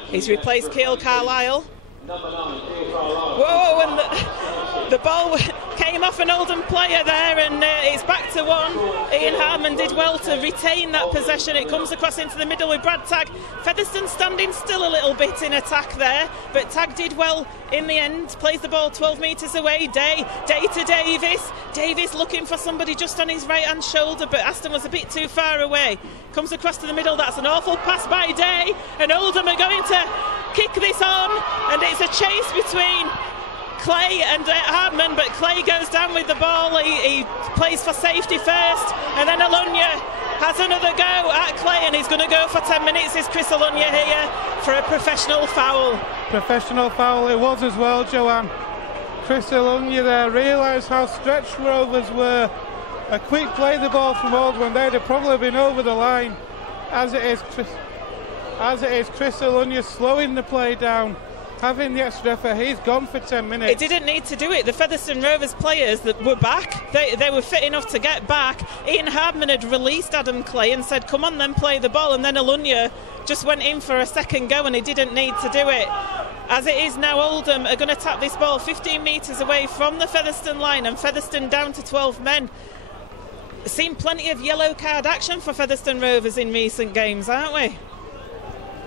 He's replaced Keil Carlisle. Whoa, and the ball came off an Oldham player there, and it's back to 1. Ian Hardman did well to retain that possession. It comes across into the middle with Brad Tagg. Featherstone standing still a little bit in attack there, but Tagg did well in the end. Plays the ball 12 metres away. Day to Davis. Davis looking for somebody just on his right hand shoulder, but Aston was a bit too far away. Comes across to the middle. That's an awful pass by Day, and Oldham are going to kick this on, and it's a chase between Clay and Hardman, but Clay goes down with the ball. He plays for safety first, and then Alunya has another go at Clay, and he's going to go for 10 minutes. Is Chris Alunya here for a professional foul? Professional foul it was as well, Joanne. Chris Alunya there realised how stretched Rovers were. A quick play the ball from Oldham, they'd have probably been over the line. As it is Chris Alunya slowing the play down, having the extra effort. He's gone for 10 minutes. It didn't need to do it. The Featherstone Rovers players that were back, they were fit enough to get back. Ian Hardman had released Adam Clay and said, come on then, play the ball, and then Alunya just went in for a second go, and he didn't need to do it. As it is now, Oldham are going to tap this ball 15 metres away from the Featherstone line, and Featherstone down to 12 men. Seen plenty of yellow card action for Featherstone Rovers in recent games, aren't we?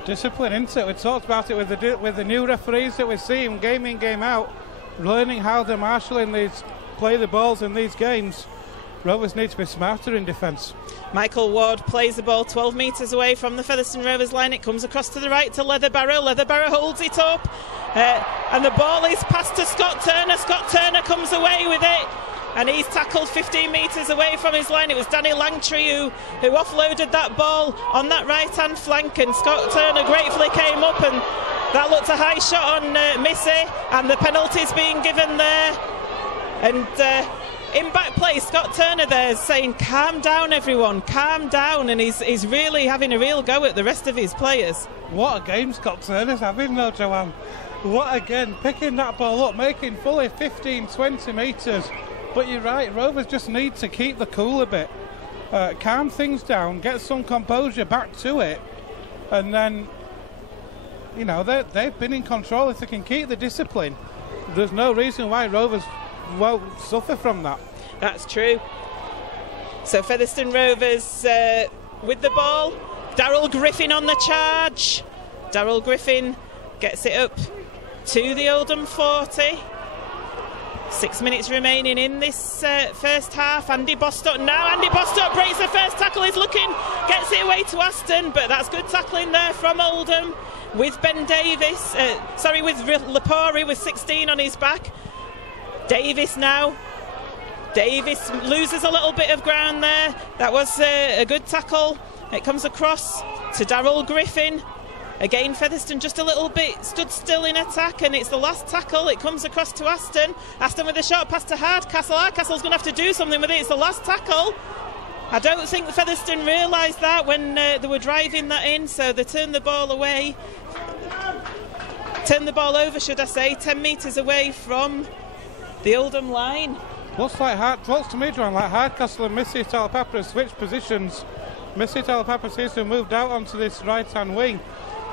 Discipline, isn't it? We talked about it with the new referees that we see game in, game out, learning how they're marshalling these, play the balls in these games. Rovers need to be smarter in defence. Michael Ward plays the ball 12 metres away from the Featherstone Rovers line. It comes across to the right to Leatherbarrow. Leatherbarrow holds it up, and the ball is passed to Scott Turner. Scott Turner comes away with it, and he's tackled 15 metres away from his line. It was Danny Langtree who offloaded that ball on that right-hand flank, and Scott Turner gratefully came up, and that looked a high shot on Missy, and the penalty's being given there. And in back play, Scott Turner there is saying, calm down everyone, calm down, and he's really having a real go at the rest of his players. What a game Scott Turner's having though, Joanne. What again, picking that ball up, making fully 15-20 metres. But you're right, Rovers just need to keep the cool a bit, calm things down, get some composure back to it, and then, you know, they've been in control. If they can keep the discipline, there's no reason why Rovers won't suffer from that. That's true. So Featherstone Rovers with the ball. Darryl Griffin on the charge. Darryl Griffin gets it up to the Oldham 40. 6 minutes remaining in this first half. Andy Bostock now. Andy Bostock breaks the first tackle. He's looking, gets it away to Aston, but that's good tackling there from Oldham with Ben Davis. With Lepori with 16 on his back. Davis now. Davis loses a little bit of ground there. That was a good tackle. It comes across to Darryl Griffin. Again, Featherstone just a little bit stood still in attack, and it's the last tackle. It comes across to Aston. Aston with a short pass to Hardcastle. Hardcastle's going to have to do something with it. It's the last tackle. I don't think Featherstone realised that when they were driving that in, so they turned the ball away. Turned the ball over, should I say, 10 metres away from the Oldham line. Looks to me, John, like Hardcastle and Missy Talapapa have switched positions. Missy Talapapa seems to have moved out onto this right-hand wing.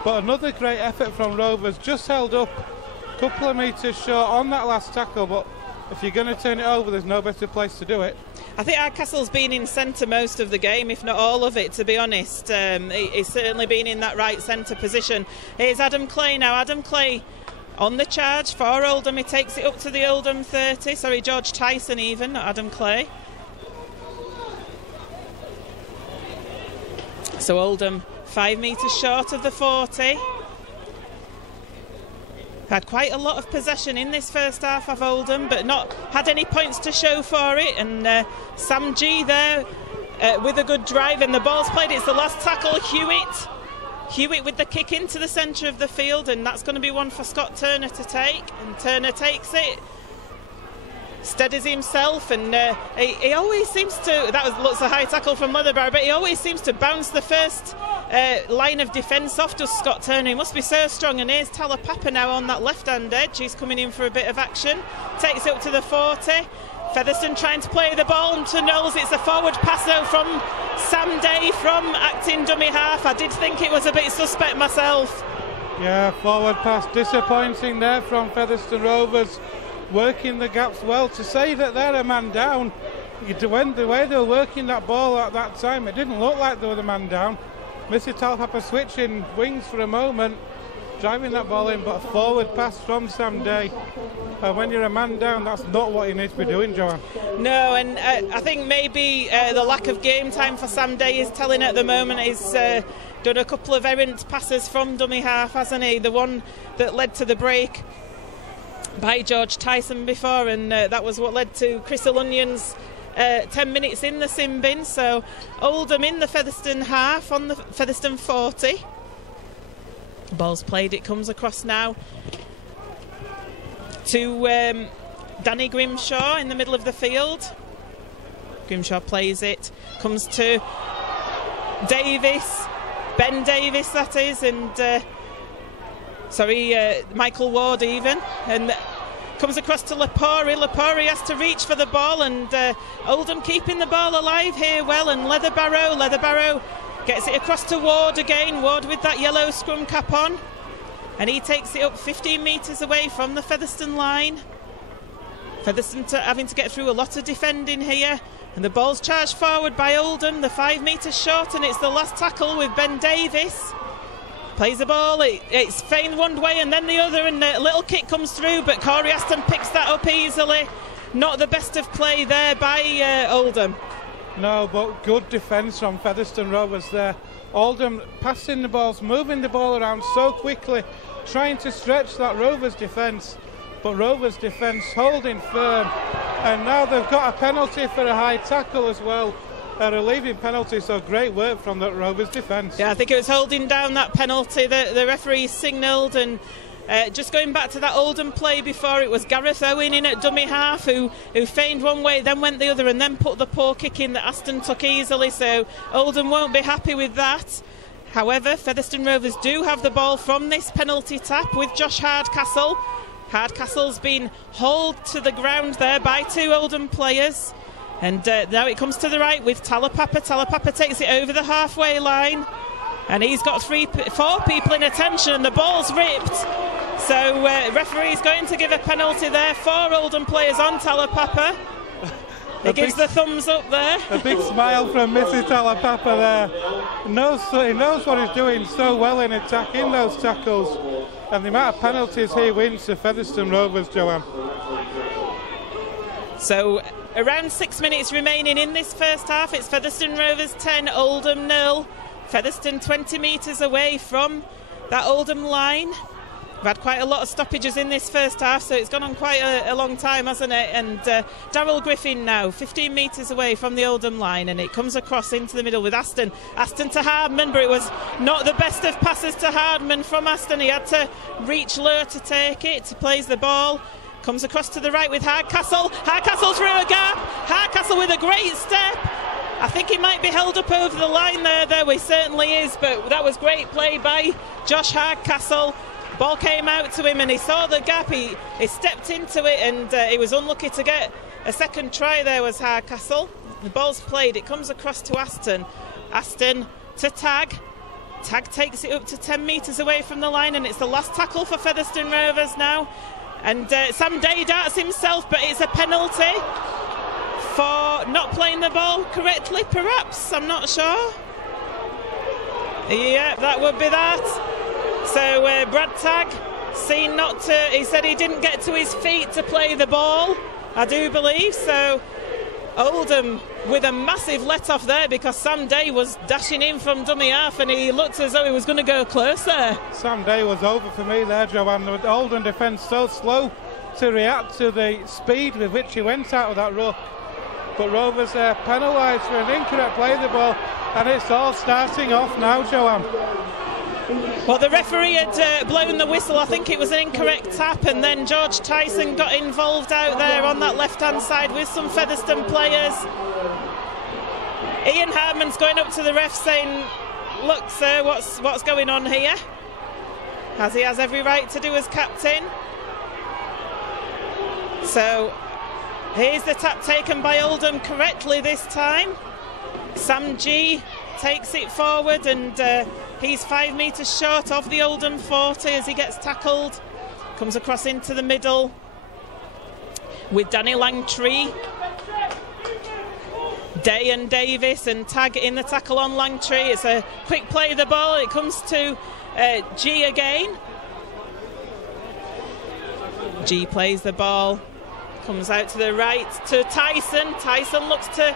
But another great effort from Rovers, just held up a couple of metres short on that last tackle, but if you're going to turn it over, there's no better place to do it. I think Hardcastle's been in centre most of the game, if not all of it, to be honest. He's certainly been in that right centre position. Here's Adam Clay now. Adam Clay on the charge for Oldham. He takes it up to the Oldham 30. Sorry, George Tyson even, not Adam Clay. So Oldham 5 metres short of the 40. Had quite a lot of possession in this first half of Oldham, but not had any points to show for it. And Sam G there with a good drive, and the ball's played. It's the last tackle. Hewitt with the kick into the centre of the field, and that's going to be one for Scott Turner to take. And Turner takes it, steadies himself, and he always seems to, looks a high tackle from Leatherbarrow, but he always seems to bounce the first line of defence off to Scott Turner. He must be so strong. And here's Talapapa now on that left-hand edge. He's coming in for a bit of action. Takes it up to the 40. Featherstone trying to play the ball to Knowles. It's a forward pass though from Sam Day from acting dummy half. I did think it was a bit suspect myself. Yeah, forward pass disappointing there from Featherstone Rovers. Working the gaps well. To say that they're a man down, when the way they were working that ball at that time, it didn't look like they were the man down. Missy Talapapa switching wings for a moment, driving that ball in, but a forward pass from Sam Day. When you're a man down, that's not what you need to be doing, Joanne. No, and I think maybe the lack of game time for Sam Day is telling at the moment. He's done a couple of errant passes from dummy half, hasn't he? The one that led to the break by George Tyson before, and that was what led to Chris O'Lunion's 10 minutes in the sin bin. So Oldham in the Featherstone half on the Featherstone 40. Ball's played, it comes across now to Danny Grimshaw in the middle of the field. Grimshaw plays it, comes to Davis, Ben Davis that is, and Michael Ward even, and comes across to Lepori. Lepori has to reach for the ball, and Oldham keeping the ball alive here well, and Leatherbarrow gets it across to Ward again. Ward with that yellow scrum cap on, and he takes it up 15 metres away from the Featherstone line. Featherstone having to get through a lot of defending here, and the ball's charged forward by Oldham. The 5 metres short, and it's the last tackle with Ben Davis. Plays the ball, it's feigned one way and then the other, and a little kick comes through, but Corey Aston picks that up easily. Not the best of play there by Oldham. No, but good defence from Featherstone Rovers there. Oldham passing the balls, moving the ball around so quickly, trying to stretch that Rovers defence, but Rovers defence holding firm, and now they've got a penalty for a high tackle as well. A relieving penalty, so great work from the Rovers defence. Yeah, I think it was holding down that penalty that the referee signalled, and just going back to that Oldham play before, it was Gareth Owen in at dummy half who feigned one way, then went the other, and then put the poor kick in that Aston took easily, so Oldham won't be happy with that. However, Featherstone Rovers do have the ball from this penalty tap with Josh Hardcastle. Hardcastle's been hauled to the ground there by 2 Oldham players. And now it comes to the right with Talapapa. Talapapa takes it over the halfway line. And he's got 4 people in attention, and the ball's ripped. So referee's going to give a penalty there. 4 Oldham players on Talapapa. He gives the thumbs up there. A big smile from Missy Talapapa there. He knows what he's doing so well in attacking those tackles. And the amount of penalties he wins to Featherstone Rovers, Joanne. So around 6 minutes remaining in this first half. It's Featherstone Rovers 10, Oldham 0. Featherstone 20 metres away from that Oldham line. We've had quite a lot of stoppages in this first half, so it's gone on quite a long time, hasn't it? And Darryl Griffin now 15 metres away from the Oldham line, and it comes across into the middle with Aston. Aston to Hardman, but it was not the best of passes to Hardman from Aston. He had to reach low to take it. He plays the ball. Comes across to the right with Hardcastle. Hardcastle through a gap. Hardcastle with a great step. I think he might be held up over the line there. He certainly is, but that was great play by Josh Hardcastle. Ball came out to him and he saw the gap. He stepped into it, and he was unlucky to get a second try there was Hardcastle. The ball's played. It comes across to Aston. Aston to Tag. Tag takes it up to 10 metres away from the line, and it's the last tackle for Featherstone Rovers now. And Sam Day darts himself, but it's a penalty for not playing the ball correctly, perhaps. I'm not sure. Yeah, that would be that. So Brad Tagg seen not to, he said he didn't get to his feet to play the ball, I do believe. So Oldham with a massive let-off there, because Sam Day was dashing in from dummy half and he looked as though he was going to go close there. Sam Day was over for me there, Joanne. The Oldham defence so slow to react to the speed with which he went out of that ruck. But Rovers penalised for an incorrect play of the ball, and it's all starting off now, Joanne. Well, the referee had blown the whistle. I think it was an incorrect tap, and then George Tyson got involved out there on that left-hand side with some Featherstone players. Ian Hartman's going up to the ref saying, "Look, sir, what's going on here?" As he has every right to do as captain. So here's the tap taken by Oldham correctly this time. Sam G takes it forward, and he's 5 metres short of the Oldham 40 as he gets tackled. Comes across into the middle with Danny Langtree. Day and Davis and Tag in the tackle on Langtree. It's a quick play of the ball. It comes to G again. G plays the ball. Comes out to the right to Tyson. Tyson looks to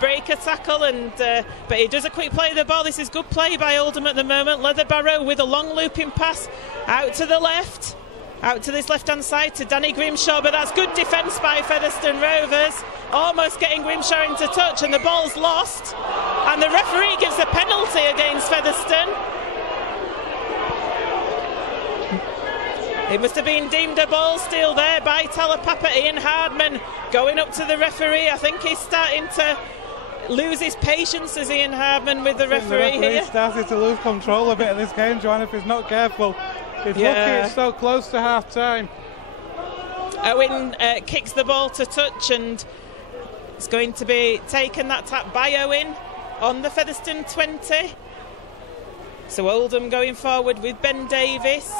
break a tackle, and but he does a quick play of the ball. This is good play by Oldham at the moment. Leatherbarrow with a long looping pass out to the left, out to this left hand side to Danny Grimshaw, but that's good defence by Featherstone Rovers, almost getting Grimshaw into touch, and the ball's lost, and the referee gives a penalty against Featherstone. It must have been deemed a ball steal there by Talapapa. Ian Hardman going up to the referee. I think he's starting to lose his patience as Ian Hardman with the referee here. He's started to lose control a bit of this game, Joanne, if he's not careful. He's lucky it's so close to half time. Owen kicks the ball to touch, and it's going to be taken, that tap by Owen on the Featherstone 20. So Oldham going forward with Ben Davis.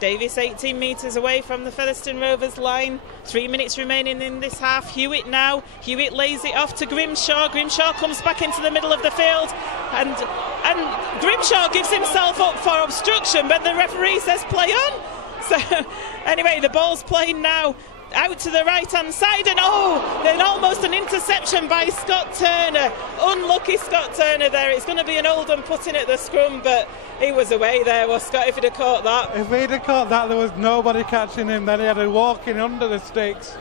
Davis 18 metres away from the Featherstone Rovers line. 3 minutes remaining in this half. Hewitt now. Hewitt lays it off to Grimshaw. Grimshaw comes back into the middle of the field, and and Grimshaw gives himself up for obstruction, but the referee says play on. So anyway, the ball's playing now out to the right-hand side, and then almost an interception by Scott Turner. Unlucky Scott Turner there. It's going to be an Oldham putting at the scrum, but he was away there, was Scott, if he'd have caught that. If he'd have caught that, there was nobody catching him. Then he had to walk in under the sticks.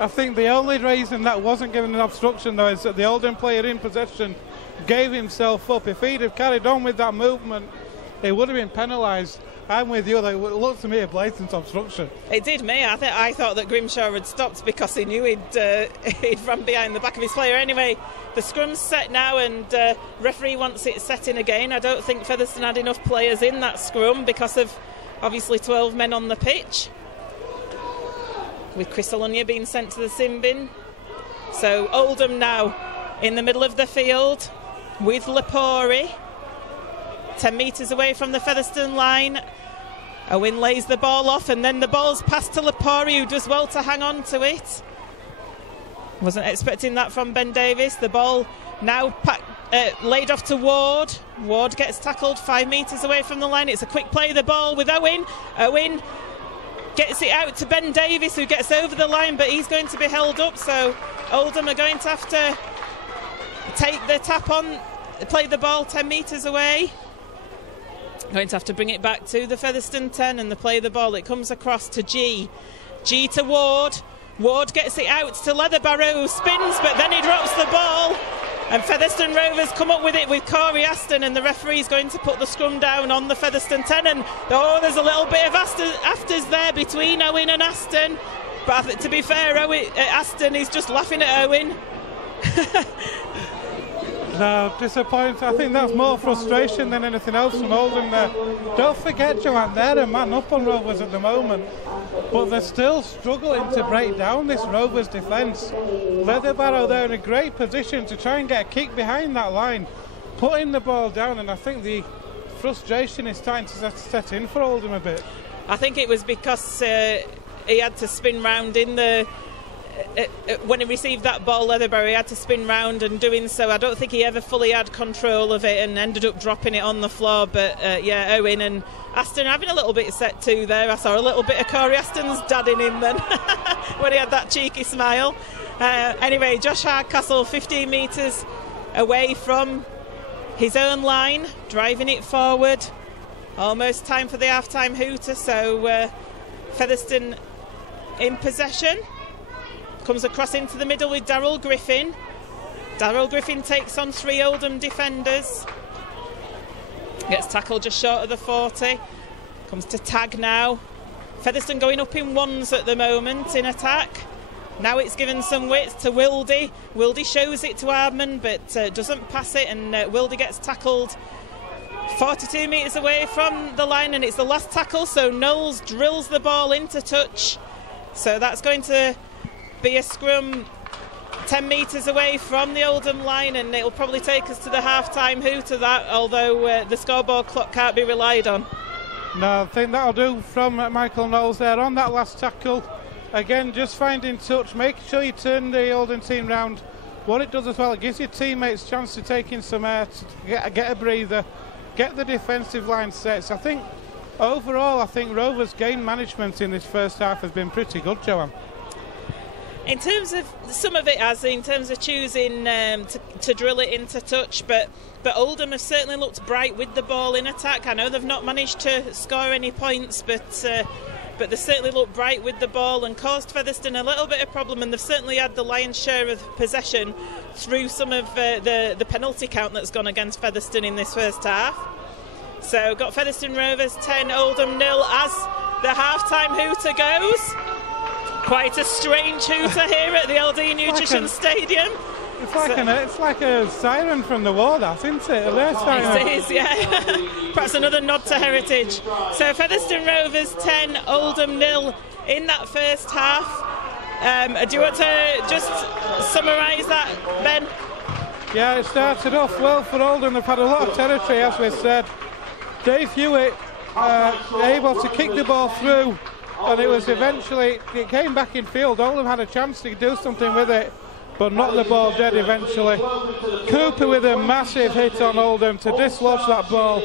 I think the only reason that wasn't given an obstruction, though, is that the Oldham player in possession gave himself up. If he'd have carried on with that movement, he would have been penalised. I'm with you. It looks to me a blatant obstruction. It did me. I thought that Grimshaw had stopped because he knew he'd run behind the back of his player. Anyway, the scrum's set now, and referee wants it set in again. I don't think Featherstone had enough players in that scrum because of obviously 12 men on the pitch, with Chris Olunya being sent to the sin bin. So Oldham now in the middle of the field with Lepori, 10 metres away from the Featherstone line. Owen lays the ball off, and then the ball's passed to Lepori, who does well to hang on to it. Wasn't expecting that from Ben Davis. The ball now laid off to Ward. Ward gets tackled 5 metres away from the line. It's a quick play, the ball with Owen. Owen gets it out to Ben Davis, who gets over the line, but he's going to be held up. So Oldham are going to have to take the tap on, play the ball 10 metres away. Going to have to bring it back to the Featherstone 10 and they play the ball. It comes across to G to Ward. Ward gets it out to Leatherbarrow, who spins, but then he drops the ball. And Featherstone Rovers come up with it with Corey Aston, and the referee's going to put the scrum down on the Featherstone 10. And there's a little bit of afters there between Owen and Aston. But to be fair, Aston is just laughing at Owen. No, disappointing. I think that's more frustration than anything else from Oldham there. Don't forget, Joanne, they're a man up on Rovers at the moment, but they're still struggling to break down this Rovers defence. Leatherbarrow, they're in a great position to try and get a kick behind that line, putting the ball down, and I think the frustration is starting to set in for Oldham a bit. I think it was because he had to spin round in the... when he received that ball, Leatherbarrow, he had to spin round, and doing so, I don't think he ever fully had control of it and ended up dropping it on the floor. But Owen and Aston having a little bit set to there. I saw a little bit of Corey Aston's dad in him then when he had that cheeky smile. Anyway, Josh Hardcastle 15 metres away from his own line, driving it forward. Almost time for the half-time hooter, so Featherstone in possession. Comes across into the middle with Darryl Griffin. Darryl Griffin takes on 3 Oldham defenders. Gets tackled just short of the 40. Comes to tag now. Featherstone going up in ones at the moment in attack. Now it's given some width to Wildy. Wildy shows it to Ardman, but doesn't pass it, and Wildy gets tackled 42 metres away from the line, and it's the last tackle, so Knowles drills the ball into touch. So that's going to be a scrum 10 metres away from the Oldham line, and it'll probably take us to the half-time hoot of that, although the scoreboard clock can't be relied on. No, I think that'll do from Michael Knowles there on that last tackle. Again, just finding touch, making sure you turn the Oldham team round. What it does as well, it gives your teammates a chance to take in some air, to get a breather, get the defensive line set. So I think overall, Rovers' game management in this first half has been pretty good, Joanne. In terms of some of it, in terms of choosing to drill it into touch, but Oldham have certainly looked bright with the ball in attack. I know they've not managed to score any points, but they certainly looked bright with the ball and caused Featherstone a little bit of problem, and they've certainly had the lion's share of possession through some of the penalty count that's gone against Featherstone in this first half. So got Featherstone Rovers 10, Oldham 0 as the half-time hooter goes. Quite a strange hooter here at the LD Nutrition Stadium. It's like a siren from the war, that, isn't it? It is, yeah. Perhaps another nod to heritage. So Featherstone Rovers 10, Oldham 0 in that first half. Do you want to just summarise that, Ben? Yeah, it started off well for Oldham. They've had a lot of territory, as we said. Dave Hewitt able to kick the ball through, and it came back in field. Oldham had a chance to do something with it, but knocked the ball dead eventually. Cooper with a massive hit on Oldham to dislodge that ball,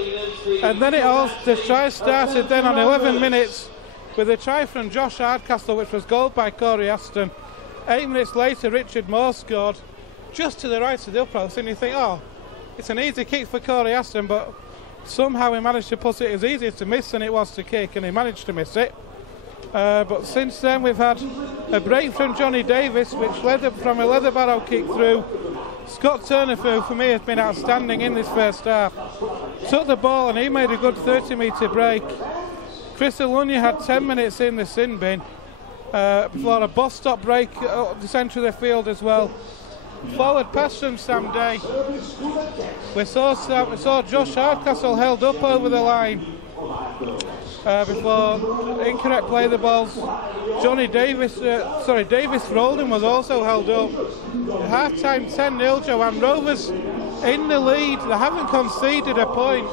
and then the try started then on 11 minutes with a try from Josh Hardcastle, which was goaled by Corey Aston. 8 minutes later, Richard Moore scored just to the right of the post, and you think, oh, it's an easy kick for Corey Aston, but somehow he managed to put it as easy to miss than it was to kick, and he managed to miss it. But since then we've had a break from Johnny Davis, which led from a leather barrow kick through. Scott Turner, who for me has been outstanding in this first half, took the ball and he made a good 30-metre break. Chris Alunya had 10 minutes in the sin bin for a bus stop break at the centre of the field as well. Forward pass from Sam Day. We saw Josh Hardcastle held up over the line before incorrect play the balls. Davis for Oldham was also held up. Half time 10-0, Joanne. Rovers in the lead. They haven't conceded a point,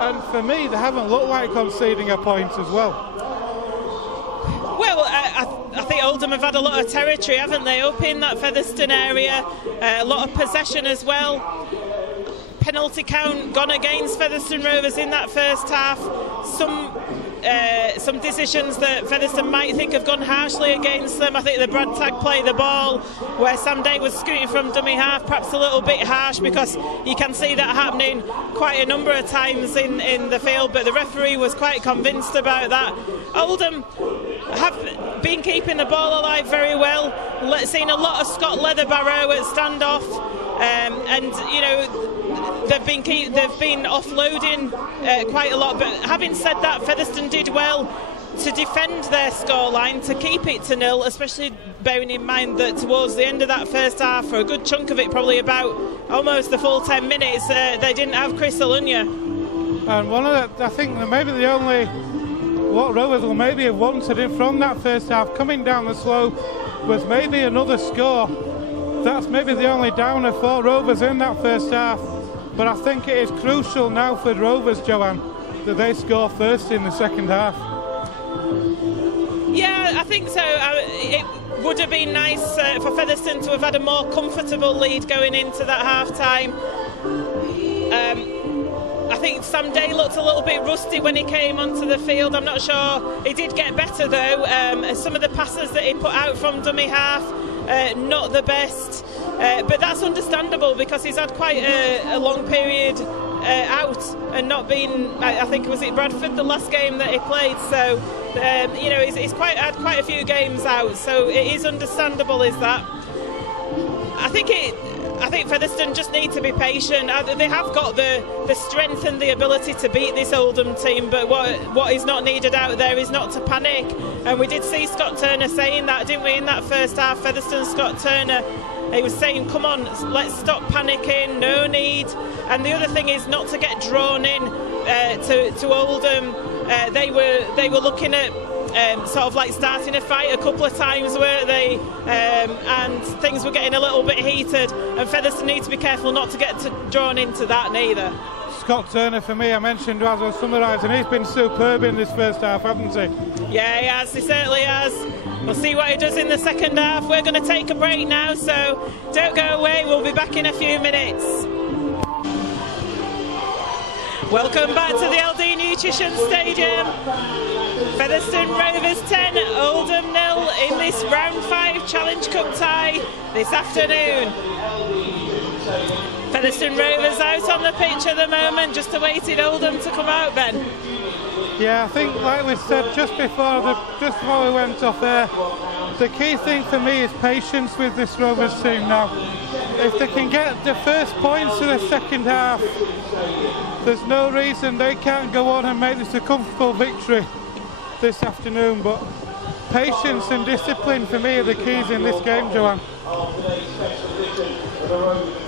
and for me they haven't looked like conceding a point as well. Well, I think Oldham have had a lot of territory, haven't they, up in that Featherstone area. A lot of possession as well. Penalty count gone against Featherstone Rovers in that first half. Some decisions that Featherstone might think have gone harshly against them. I think the Brad Tagg played the ball where Sam Day was scooting from dummy half, perhaps a little bit harsh, because you can see that happening quite a number of times in the field, but the referee was quite convinced about that. Oldham have been keeping the ball alive very well. Seen a lot of Scott Leatherbarrow at standoff, and you know, they've been offloading quite a lot. But having said that, Featherstone did well to defend their scoreline, to keep it to 0, especially bearing in mind that towards the end of that first half, for a good chunk of it, probably about almost the full 10 minutes, they didn't have Chris Alunya. And I think maybe the only what Rovers will maybe have wanted in from that first half coming down the slope was maybe another score. That's maybe the only downer for Rovers in that first half. But I think it is crucial now for Rovers, Joanne, that they score first in the second half. Yeah, I think so. It would have been nice for Featherstone to have had a more comfortable lead going into that half-time. I think Sam Day looked a little bit rusty when he came onto the field. I'm not sure. He did get better though. Some of the passes that he put out from dummy half, not the best. But that's understandable because he's had quite a long period out and not been, I think, was it Bradford the last game that he played? So, you know, he's had quite a few games out. So it is understandable, is that. I think Featherstone just need to be patient. They have got the strength and the ability to beat this Oldham team, but what is not needed out there is not to panic. And we did see Scott Turner saying that, didn't we, in that first half? Featherstone Scott Turner, he was saying, come on, let's stop panicking, no need. And the other thing is not to get drawn in to Oldham. They were looking at sort of like starting a fight a couple of times, weren't they? And things were getting a little bit heated, and Featherstone need to be careful not to get drawn into that neither. Scott Turner, for me, I mentioned as I was summarising, he's been superb in this first half, hasn't he? Yeah, he has, he certainly has. We'll see what he does in the second half. We're going to take a break now, so don't go away, we'll be back in a few minutes. Welcome back to the LD Nutrition Stadium. Featherstone Rovers 10, Oldham 0 in this round 5 Challenge Cup tie this afternoon. Featherstone Rovers out on the pitch at the moment, just awaited Oldham to come out, Ben. Yeah, I think, like we said just before we went off air, the key thing for me is patience with this Rovers team now. If they can get the first points of the second half, there's no reason they can't go on and make this a comfortable victory this afternoon. But patience and discipline for me are the keys in this game, Joanne.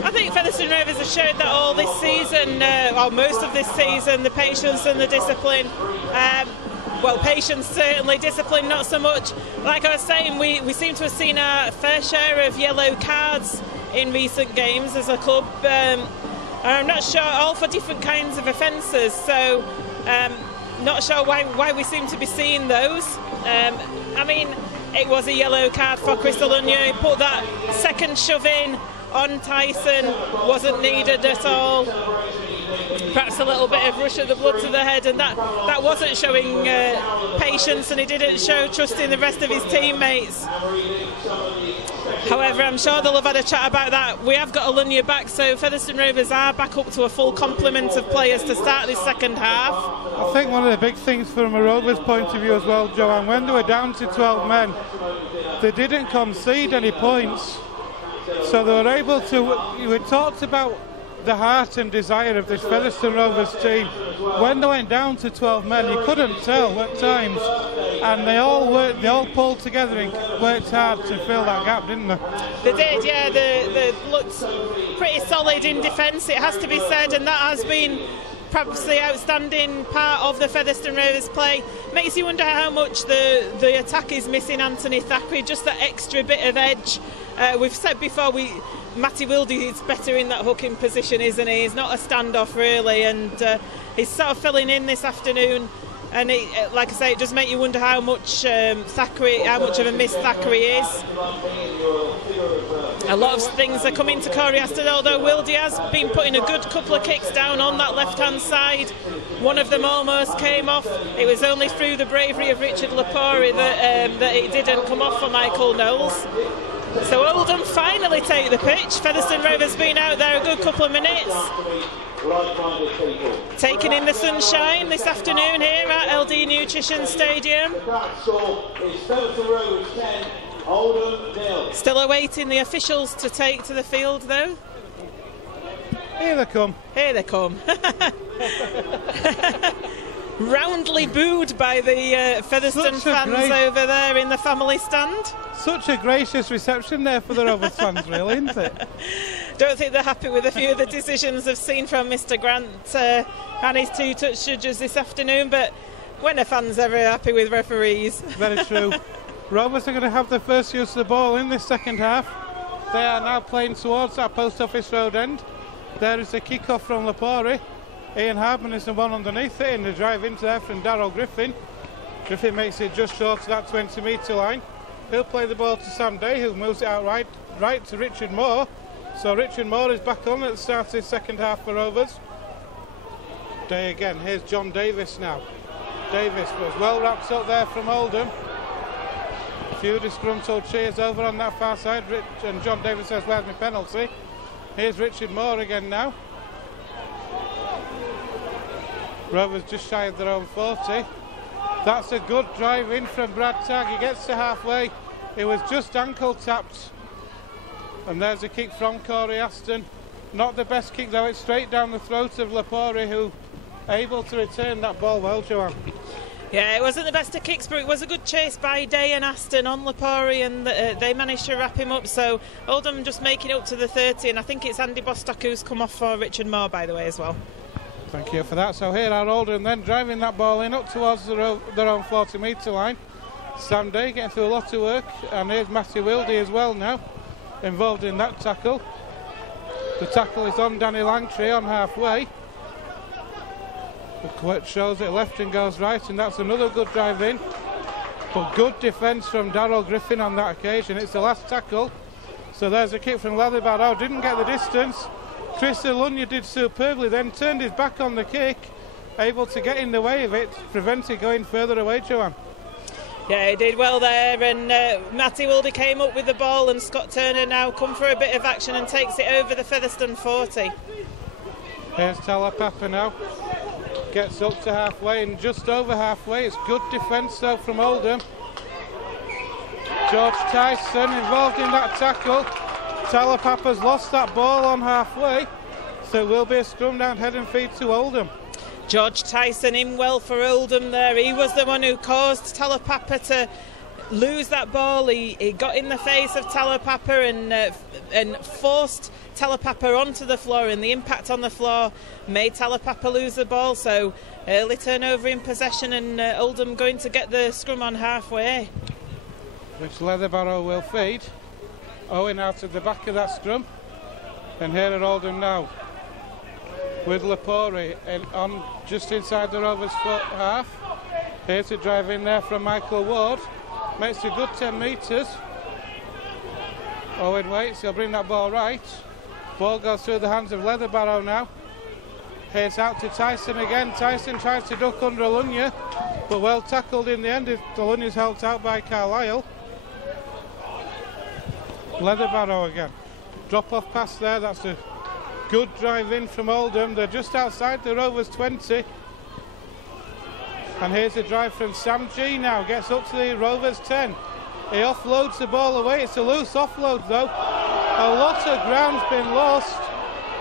I think Featherstone Rovers have showed that all this season, or most of this season, the patience and the discipline. Well, patience certainly, discipline not so much. Like I was saying, we seem to have seen our fair share of yellow cards in recent games as a club. I'm not sure, all for different kinds of offences, so not sure why we seem to be seeing those. I mean, it was a yellow card for Crystal Lunya. He put that second shove in on Tyson, wasn't needed at all. Perhaps a little bit of rush of the blood to the head, and that wasn't showing patience, and he didn't show trust in the rest of his teammates. However, I'm sure they'll have had a chat about that. We have got Lunya back, so Featherstone Rovers are back up to a full complement of players to start this second half. I think one of the big things from a Rovers point of view as well, Joanne, when they were down to 12 men, they didn't concede any points. So they were able to, we talked about the heart and desire of this Featherstone Rovers team. When they went down to 12 men, you couldn't tell at times, and they all pulled together and worked hard to fill that gap, didn't they? They did, yeah. They looked pretty solid in defence, it has to be said, and that has been perhaps the outstanding part of the Featherstone Rovers play. Makes you wonder how much the attack is missing Anthony Thackeray, just that extra bit of edge. We've said before, Matty Wildy is better in that hooking position, isn't he? He's not a standoff really, and he's sort of filling in this afternoon. And like I say, it does make you wonder how much how much of a miss Thackeray is. A lot of things are coming to Corey Aston, although Wildy has been putting a good couple of kicks down on that left-hand side. One of them almost came off. It was only through the bravery of Richard Lepori that it didn't come off for Michael Knowles. So Oldham finally take the pitch. Featherstone Rovers been out there a good couple of minutes. Taking in the sunshine this afternoon here at LD Nutrition Stadium. Still awaiting the officials to take to the field though. Here they come. Here they come. Roundly booed by the Featherstone fans over there in the family stand. Such a gracious reception there for the Rovers fans, really, isn't it? Don't think they're happy with a few of the decisions I've seen from Mr. Grant and his two touch judges this afternoon, but when are fans ever happy with referees? Very true. Rovers are going to have their first use of the ball in this second half. They are now playing towards that Post Office Road end. There is a kick-off from Lepori. Ian Hardman is the one underneath it in the drive into there from Darryl Griffin. Griffin makes it just short of that 20-metre line. He'll play the ball to Sam Day, who moves it out right to Richard Moore. So Richard Moore is back on at the start of the second half for Rovers. Day again. Here's John Davis now. Davis was well wrapped up there from Oldham. A few disgruntled cheers over on that far side. And John Davis says, "Where's my penalty?" Here's Richard Moore again now. Rovers just shy of their own 40. That's a good drive in from Brad Tagg. He gets to halfway. It was just ankle tapped. And there's a kick from Corey Aston. Not the best kick though, it's straight down the throat of Lepori, who able to return that ball well, Joanne. Yeah, it wasn't the best of kicks, but it was a good chase by Day and Aston on Lepori, and they managed to wrap him up. So Oldham just making up to the 30, and I think it's Andy Bostock who's come off for Richard Moore, by the way, as well. Thank you for that. So here are Oldham then driving that ball in up towards their own 40-metre line. Sam Day getting through a lot of work, and here's Matthew Wildy as well now, involved in that tackle. The tackle is on Danny Langtree on halfway. The quote shows it left and goes right, and that's another good drive in. But good defence from Darryl Griffin on that occasion. It's the last tackle. So there's a kick from Leather Barrow, didn't get the distance. Crystal Lunya did superbly, then turned his back on the kick, able to get in the way of it, prevent it going further away, Joanne. Yeah, he did well there, and Matty Wildy came up with the ball, and Scott Turner now come for a bit of action and takes it over the Featherstone 40. Here's Tyler Papa now, gets up to halfway and just over halfway. It's good defence though from Oldham. George Tyson involved in that tackle. Tyler Papa's lost that ball on halfway, so it will be a scrum down head and feet to Oldham. George Tyson in well for Oldham there. He was the one who caused Tyler Papa to lose that ball. He got in the face of Tyler Papa and forced Tyler Papa onto the floor, and the impact on the floor made Tyler Papa lose the ball. So early turnover in possession, and Oldham going to get the scrum on halfway. Which Leather Barrow will feed. Owen out of the back of that scrum. And here are Oldham now with Lepori on just inside the Rovers' foot half. Here's a drive in there from Michael Ward. Makes a good 10 metres. Owen waits, he'll bring that ball right. Ball goes through the hands of Leatherbarrow now. Here's out to Tyson again. Tyson tries to duck under Alunya, but well tackled in the end. Alunya's helped out by Carlisle. Leatherbarrow again. Drop off pass there, that's a good drive in from Oldham. They're just outside the Rovers 20. And here's a drive from Sam G now, gets up to the Rovers 10. He offloads the ball away, it's a loose offload though. A lot of ground's been lost.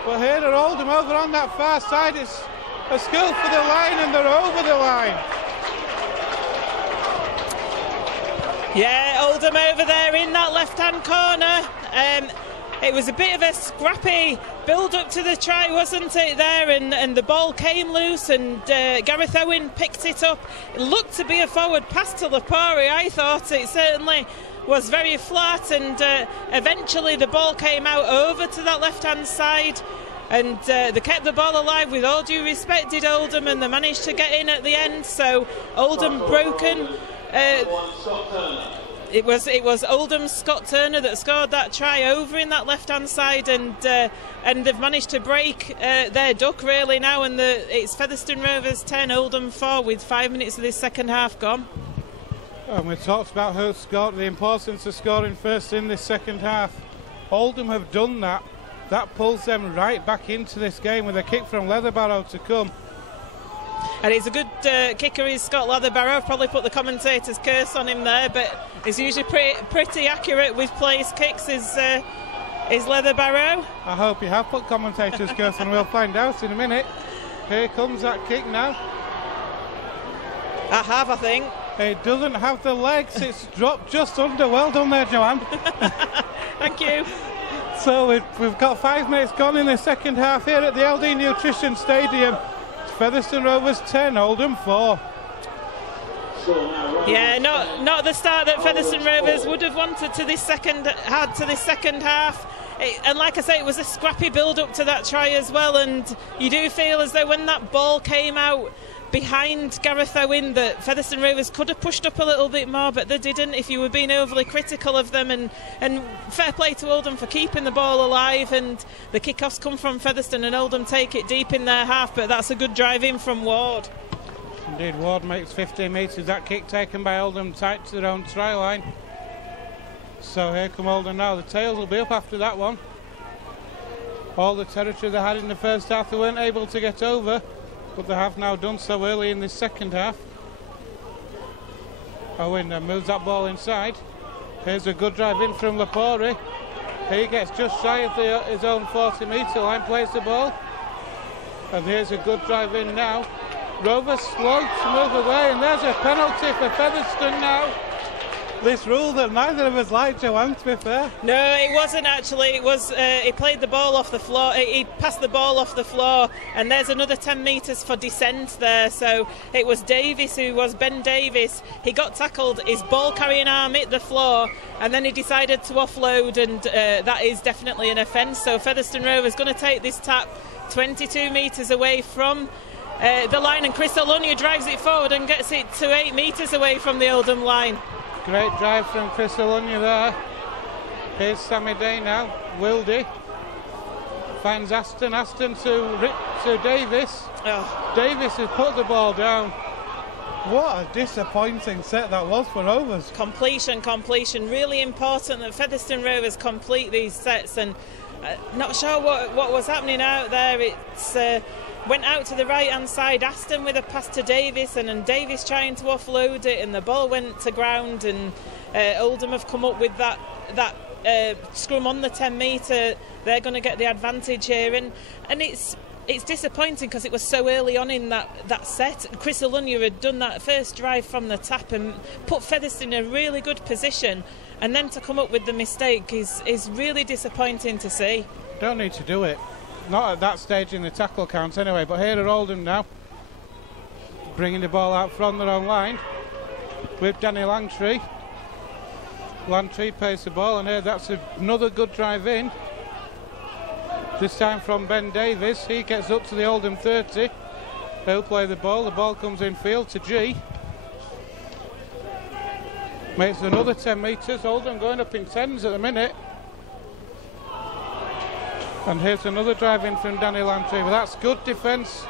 But here are Oldham over on that far side. It's a scoop for the line and they're over the line. Yeah, Oldham over there in that left-hand corner. It was a bit of a scrappy build-up to the try, wasn't it, there? And the ball came loose and Gareth Owen picked it up. It looked to be a forward pass to Lapori. I thought it certainly was very flat, and eventually the ball came out over to that left-hand side. And they kept the ball alive, with all due respect, did Oldham, and they managed to get in at the end. So Oldham broken. It was Oldham's Scott Turner that scored that try over in that left-hand side, and they've managed to break their duck really now, and it's Featherstone Rovers 10, Oldham 4, with 5 minutes of this second half gone. And we talked about who scored, the importance of scoring first in this second half. Oldham have done that. That pulls them right back into this game with a kick from Leatherbarrow to come. And he's a good kicker, is Scott Leatherbarrow. I've probably put the commentator's curse on him there, but he's usually pretty accurate with place kicks, is Leatherbarrow. I hope you have put commentator's curse on, we'll find out in a minute. Here comes that kick now. I have, I think. It doesn't have the legs, it's dropped just under. Well done there, Joanne. Thank you. So we've got 5 minutes gone in the second half here at the LD Nutrition Stadium. Featherstone Rovers 10, Oldham 4. Yeah, not the start that Featherstone Rovers would have wanted to this second half. And like I say, it was a scrappy build-up to that try as well, and you do feel as though when that ball came out behind Gareth Owen that Featherstone Rovers could have pushed up a little bit more, but they didn't. If you were being overly critical of them, and fair play to Oldham for keeping the ball alive, and the kickoffs come from Featherstone and Oldham take it deep in their half, but that's a good drive in from Ward. Indeed, Ward makes 15 metres. That kick taken by Oldham tight to their own try line. So here come Oldham now. The tails will be up after that one. All the territory they had in the first half they weren't able to get over, but they have now done so early in this second half. Owen moves that ball inside. Here's a good drive in from Lapori. He gets just shy of his own 40-metre line, plays the ball. And here's a good drive in now. Rovers slow to move away, and there's a penalty for Featherstone now. This rule that neither of us like, Joanne, to be fair. No, it wasn't actually. It was he played the ball off the floor. He passed the ball off the floor, and there's another 10 metres for descent there. So it was Davis, who was Ben Davis. He got tackled. His ball carrying arm hit the floor, and then he decided to offload, and that is definitely an offence. So Featherstone Rovers going to take this tap 22 metres away from the line, and Chris Alunya drives it forward and gets it to 8 metres away from the Oldham line. Great drive from Chris Alunya there. Here's Sammy Day now. Wildy finds Aston. Aston to Davis. Oh. Davis has put the ball down. What a disappointing set that was for Rovers. Completion. Really important that Featherstone Rovers complete these sets, and not sure what was happening out there. It's went out to the right hand side, Aston with a pass to Davis, and then Davis trying to offload it, and the ball went to ground, and Oldham have come up with that scrum on the 10 metre. They're going to get the advantage here, and it's disappointing because it was so early on in that set. Chris Alunya had done that first drive from the tap and put Featherstone in a really good position, and then to come up with the mistake is really disappointing to see. Don't need to do it. Not at that stage in the tackle count anyway, but here are Oldham now, bringing the ball out from their own line with Danny Langtree. Langtree pays the ball, and here that's another good drive in, this time from Ben Davis. He gets up to the Oldham 30. He'll play the ball comes in field to G. Makes another 10 metres. Oldham going up in 10s at the minute. And here's another drive in from Danny Lantry. But that's good defence.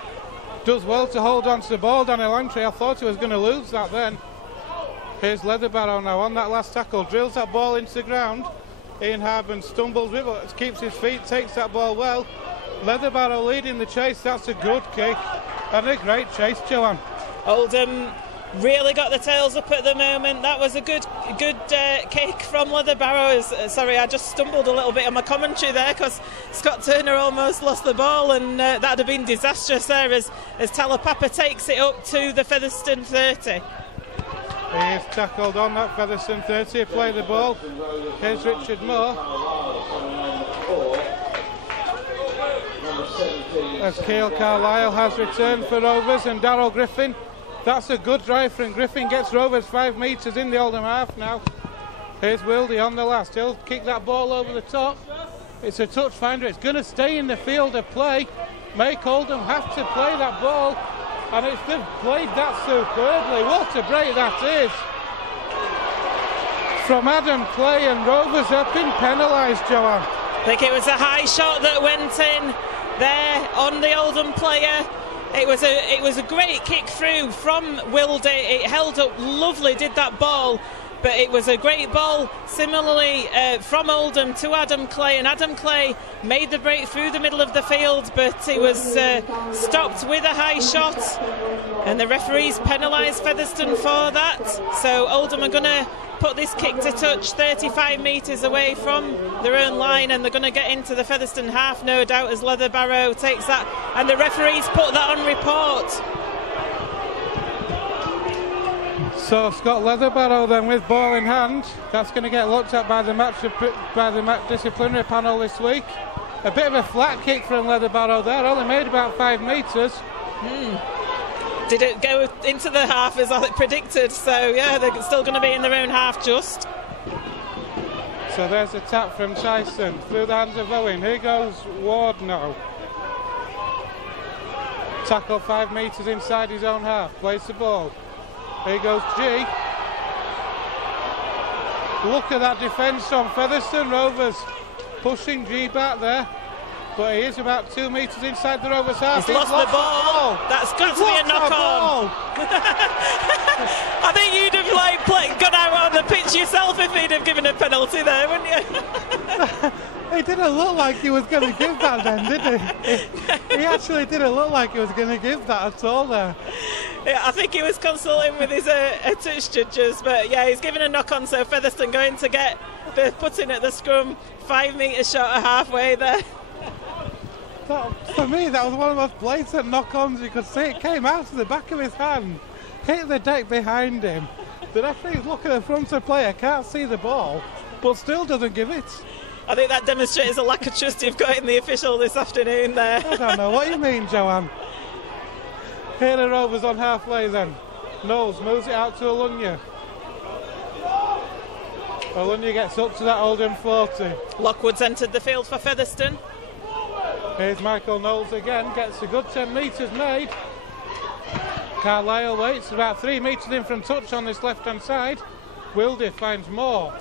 Does well to hold on to the ball, Danny Lantry. I thought he was going to lose that then. Here's Leatherbarrow now on that last tackle. Drills that ball into the ground. Ian Harben stumbles with it, keeps his feet, takes that ball well. Leatherbarrow leading the chase. That's a good kick. And a great chase, Joanne. Oldham really got the tails up at the moment. That was a good kick from Leatherbarrow. Sorry, I just stumbled a little bit on my commentary there because Scott Turner almost lost the ball, and that'd have been disastrous there as Talapapa takes it up to the Featherstone 30. He is tackled on that Featherstone 30. Play the ball. Here's Richard Moore. As Keil Carlisle has returned for Rovers, and Darryl Griffin. That's a good drive from Griffin. Gets Rovers 5 metres in the Oldham half now. Here's Wildy on the last. He'll kick that ball over the top. It's a touch finder. It's going to stay in the field of play. Make Oldham have to play that ball. And they've played that superbly. What a break that is. From Adam Clay, and Rovers have been penalised, Joanne. I think it was a high shot that went in there on the Oldham player. It was a great kick through from Wilde. It held up lovely, did that ball, but it was a great ball similarly from Oldham to Adam Clay, and Adam Clay made the break through the middle of the field, but it was stopped with a high shot, and the referees penalised Featherstone for that. So Oldham are going to put this kick to touch 35 metres away from their own line, and they're going to get into the Featherstone half, no doubt, as Leatherbarrow takes that, and the referees put that on report. So Scott Leatherbarrow then with ball in hand. That's going to get looked at by the match disciplinary panel this week. A bit of a flat kick from Leatherbarrow there, only made about 5 metres. Did it go into the half as I predicted? So yeah, they're still going to be in their own half just. So there's a tap from Tyson through the hands of Owen. Here goes Ward now. Tackle 5 metres inside his own half. Plays the ball. Here goes G. Look at that defence from Featherstone. Rovers pushing G back there. But he is about 2 metres inside the Rovers half. He's lost the ball. That's got to be a knock-on. I think you'd have gone out on the pitch yourself if he'd have given a penalty there, wouldn't you? He didn't look like he was going to give that then, did he? He actually didn't look like he was going to give that at all there. Yeah, I think he was consulting with his touch judges, but yeah, he's given a knock-on, so Featherstone going to get the putting at the scrum 5 metres short of halfway there. For me, that was one of the most blatant knock-ons you could see. It came out of the back of his hand, hit the deck behind him. The referee's looking at the front of the player, can't see the ball, but still doesn't give it. I think that demonstrates a lack of trust you've got in the official this afternoon there. I don't know what you mean, Joanne. Here the Rovers on halfway then. Knowles moves it out to Olunya. Olunya gets up to that Oldham 40. Lockwood's entered the field for Featherstone. Here's Michael Knowles again, gets a good 10 metres made. Carlisle waits, about 3 metres in from touch on this left-hand side. Wildy finds more.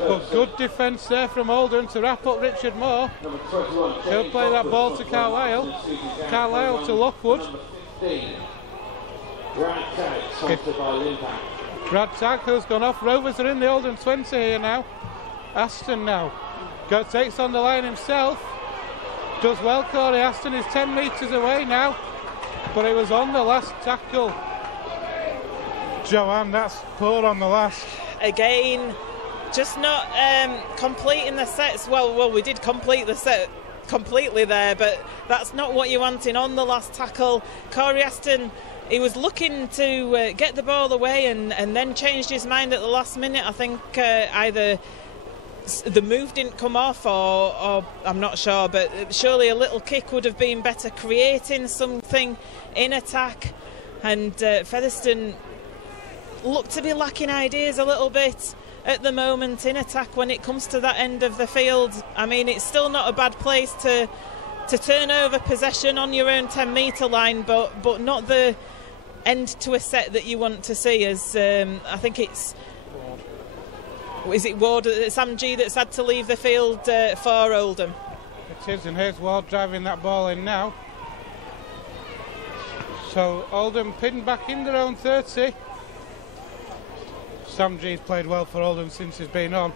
But good defence there from Oldham to wrap up Richard Moore. He'll play that ball to Carlisle. Carlisle to Lockwood. Brad Tagg, who's gone off. Rovers are in the Oldham 20 here now. Aston now. Takes on the line himself. Does well, Corey Aston is 10 metres away now. But it was on the last tackle. Joanne, that's poor on the last. Again, just not completing the sets. Well, we did complete the set completely there, but that's not what you're wanting on the last tackle. Corey Aston, he was looking to get the ball away and then changed his mind at the last minute. I think either the move didn't come off or I'm not sure, but surely a little kick would have been better, creating something in attack. And Featherstone look to be lacking ideas a little bit at the moment in attack when it comes to that end of the field. I mean, it's still not a bad place to turn over possession on your own 10 metre line, but not the end to a set that you want to see, as I think it's is it Ward, Sam G, that's had to leave the field for Oldham. It is, and here's Ward driving that ball in now. So Oldham pinned back in their own 30. Sam G's played well for Oldham since he's been on.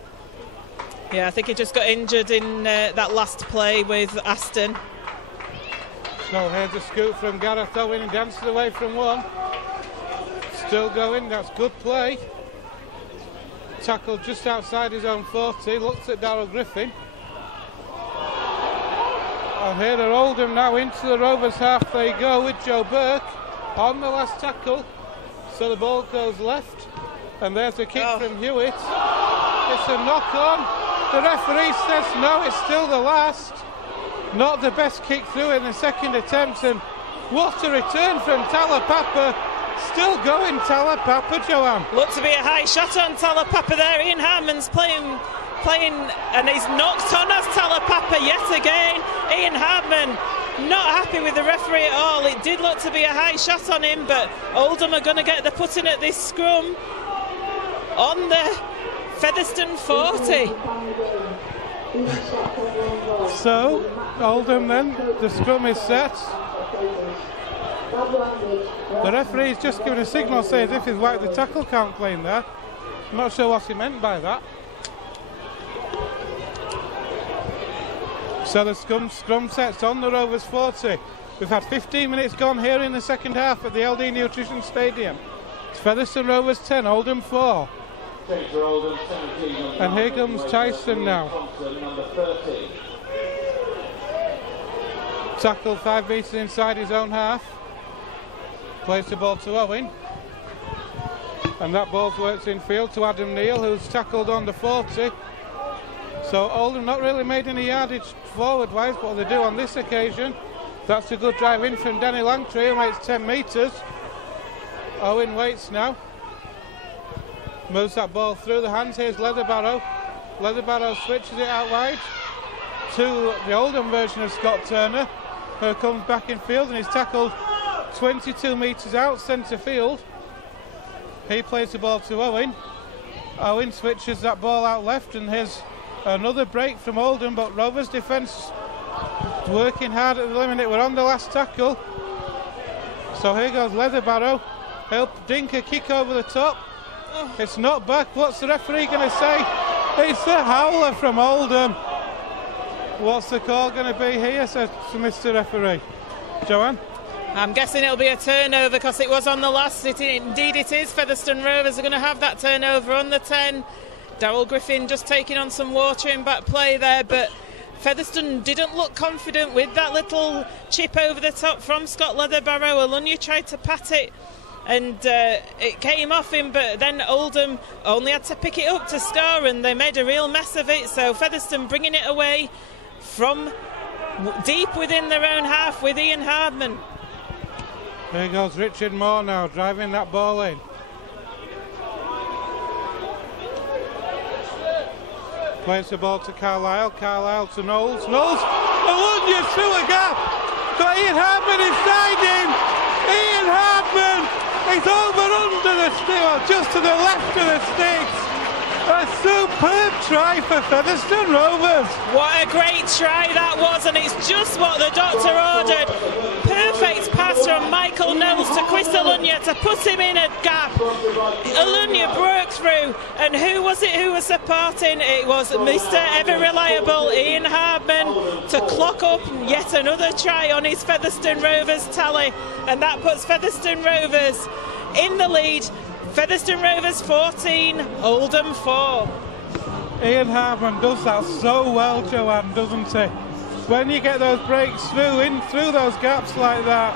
Yeah, I think he just got injured in that last play with Aston. So here's a scoop from Gareth Owen, and dances away from one. Still going, that's good play. Tackled just outside his own 40, looks at Darryl Griffin. And here are Oldham now into the Rovers half they go with Joe Burke on the last tackle. So the ball goes left, and there's a kick from Hewitt. It's a knock on. The referee says no, it's still the last. Not the best kick through in the second attempt, and what a return from Talapapa. Still going Talapapa, Joanne. Looked to be a high shot on Talapapa there. Ian Hartman's playing, and he's knocked on as Talapapa yet again. Ian Hartman not happy with the referee at all. It did look to be a high shot on him, but Oldham are going to get the putting at this scrum on the Featherstone 40. So Oldham then, the scrum is set. The referee's just given a signal saying if he's wiped the tackle count playing there. I'm not sure what he meant by that. So the scrum sets on the Rovers 40. We've had 15 minutes gone here in the second half at the LD Nutrition Stadium. It's Featherstone Rovers 10, Oldham 4. And here comes Tyson now. Tackle 5 metres inside his own half. Plays the ball to Owen. And that ball's worked in field to Adam Neal, who's tackled on the 40. So Oldham not really made any yardage forward-wise, but they do on this occasion. That's a good drive in from Danny Langtree, who makes 10 metres. Owen waits now. Moves that ball through the hands. Here's Leatherbarrow. Leatherbarrow switches it out wide to the Oldham version of Scott Turner, who comes back in field and he's tackled 22 metres out centre field. He plays the ball to Owen. Owen switches that ball out left, and here's another break from Oldham, but Rovers defence working hard at the limit. We're on the last tackle. So here goes Leatherbarrow. He'll dink a kick over the top. It's not back. What's the referee going to say? It's a howler from Oldham. What's the call going to be here, says Mr. Referee? Joanne? I'm guessing it'll be a turnover because it was on the last. Indeed it is. Featherstone Rovers are going to have that turnover on the 10. Darryl Griffin just taking on some watering back play there, but Featherstone didn't look confident with that little chip over the top from Scott Leatherbarrow. Alunya tried to pat it, and it came off him, but then Oldham only had to pick it up to score, and they made a real mess of it. So Featherstone bringing it away from deep within their own half with Ian Hardman. There goes Richard Moore now, driving that ball in. Plays the ball to Carlisle, Carlisle to Knowles, Alunya through a gap, got Ian Hardman inside him. Ian Hardman is over under the stick, just to the left of the sticks. A superb try for Featherstone Rovers. What a great try that was, and it's just what the doctor ordered. Perfect pass from Michael Knowles to Chris Alunya to put him in a gap. Alunya broke through, and who was it who was supporting? It was Mr. Ever Reliable Ian Hardman to clock up yet another try on his Featherstone Rovers tally, and that puts Featherstone Rovers in the lead. Featherstone Rovers 14, Oldham 4. Ian Hardman does that so well, Joanne, doesn't he? When you get those breaks through those gaps like that,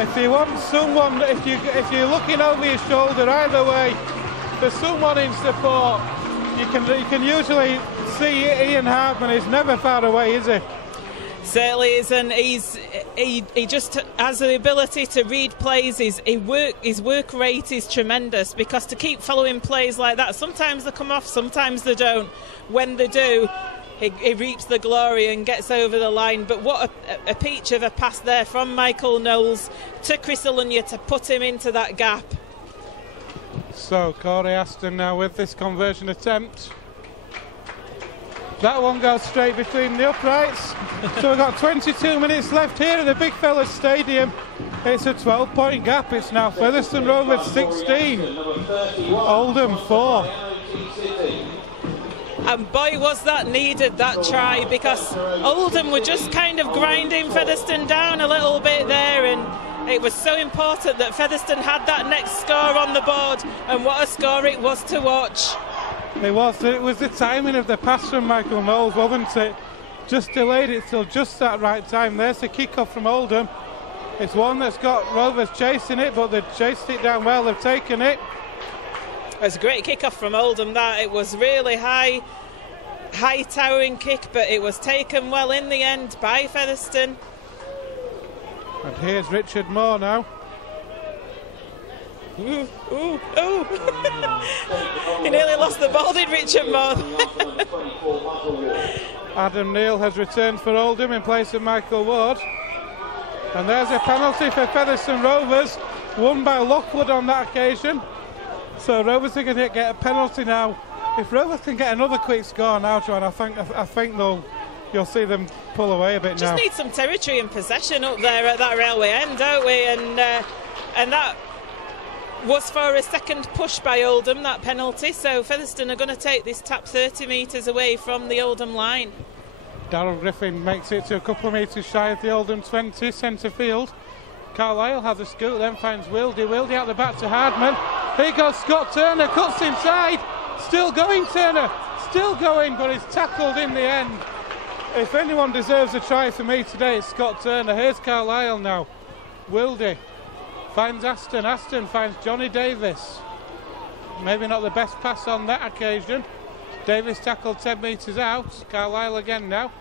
if you want someone, if you're looking over your shoulder either way for someone in support, you can usually see Ian Hardman is never far away, is he? Certainly isn't. He just has the ability to read plays. His work rate is tremendous, because to keep following plays like that, sometimes they come off, sometimes they don't. When they do, he reaps the glory and gets over the line. But what a peach of a pass there from Michael Knowles to Chris Alunya to put him into that gap. So Corey Aston now with this conversion attempt. That one goes straight between the uprights. So we've got 22 minutes left here at the Big Fellas Stadium. It's a 12-point gap. It's now Featherstone Rovers 16, Oldham 4. And boy, was that needed, that try, because Oldham were just kind of grinding Featherstone down a little bit there, and it was so important that Featherstone had that next score on the board, and what a score it was to watch. It was the timing of the pass from Michael Knowles, wasn't it? Just delayed it till just that right time. There's the kick-off from Oldham. It's one that's got Rovers chasing it, but they've chased it down well, they've taken it. It's a great kick-off from Oldham, that. It was really high towering kick, but it was taken well in the end by Featherstone. And here's Richard Moore now. Ooh, ooh, ooh. He nearly lost the ball, did Richard Moore? Adam Neal has returned for Oldham in place of Michael Ward. And there's a penalty for Featherstone Rovers, won by Lockwood on that occasion. So Rovers are going to get a penalty now. If Rovers can get another quick score now, John, I think you'll see them pull away a bit now. Just need some territory and possession up there at that railway end, don't we? And that was for a second push by Oldham, that penalty. So Featherstone are going to take this tap 30 metres away from the Oldham line. Darryl Griffin makes it to a couple of metres shy of the Oldham 20, centre field. Carlisle has a scoot, then finds Wildy. Wildy out the back to Hardman. Here goes Scott Turner, cuts inside. Still going, Turner. Still going, but he's tackled in the end. If anyone deserves a try for me today, it's Scott Turner. Here's Carlisle now. Wildy finds Aston. Aston finds Johnny Davis. Maybe not the best pass on that occasion. Davis tackled 10 metres out. Carlisle again now.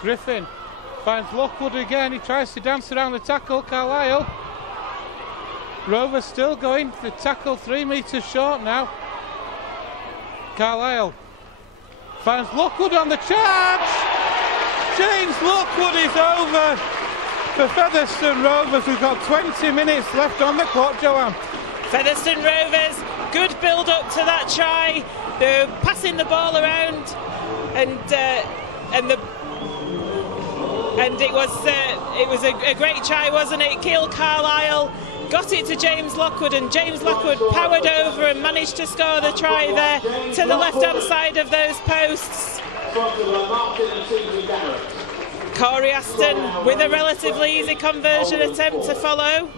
Griffin finds Lockwood again. He tries to dance around the tackle. Carlisle. Rovers still going. The tackle 3 metres short now. Carlisle finds Lockwood on the charge. James Lockwood is over for Featherstone Rovers. We've got 20 minutes left on the clock, Joanne. Featherstone Rovers, good build up to that try. They're passing the ball around, and it was a great try, wasn't it? Keel Carlisle got it to James Lockwood, and James Lockwood powered over and managed to score the try there to the left-hand side of those posts. Corey Aston with a relatively easy conversion attempt to follow.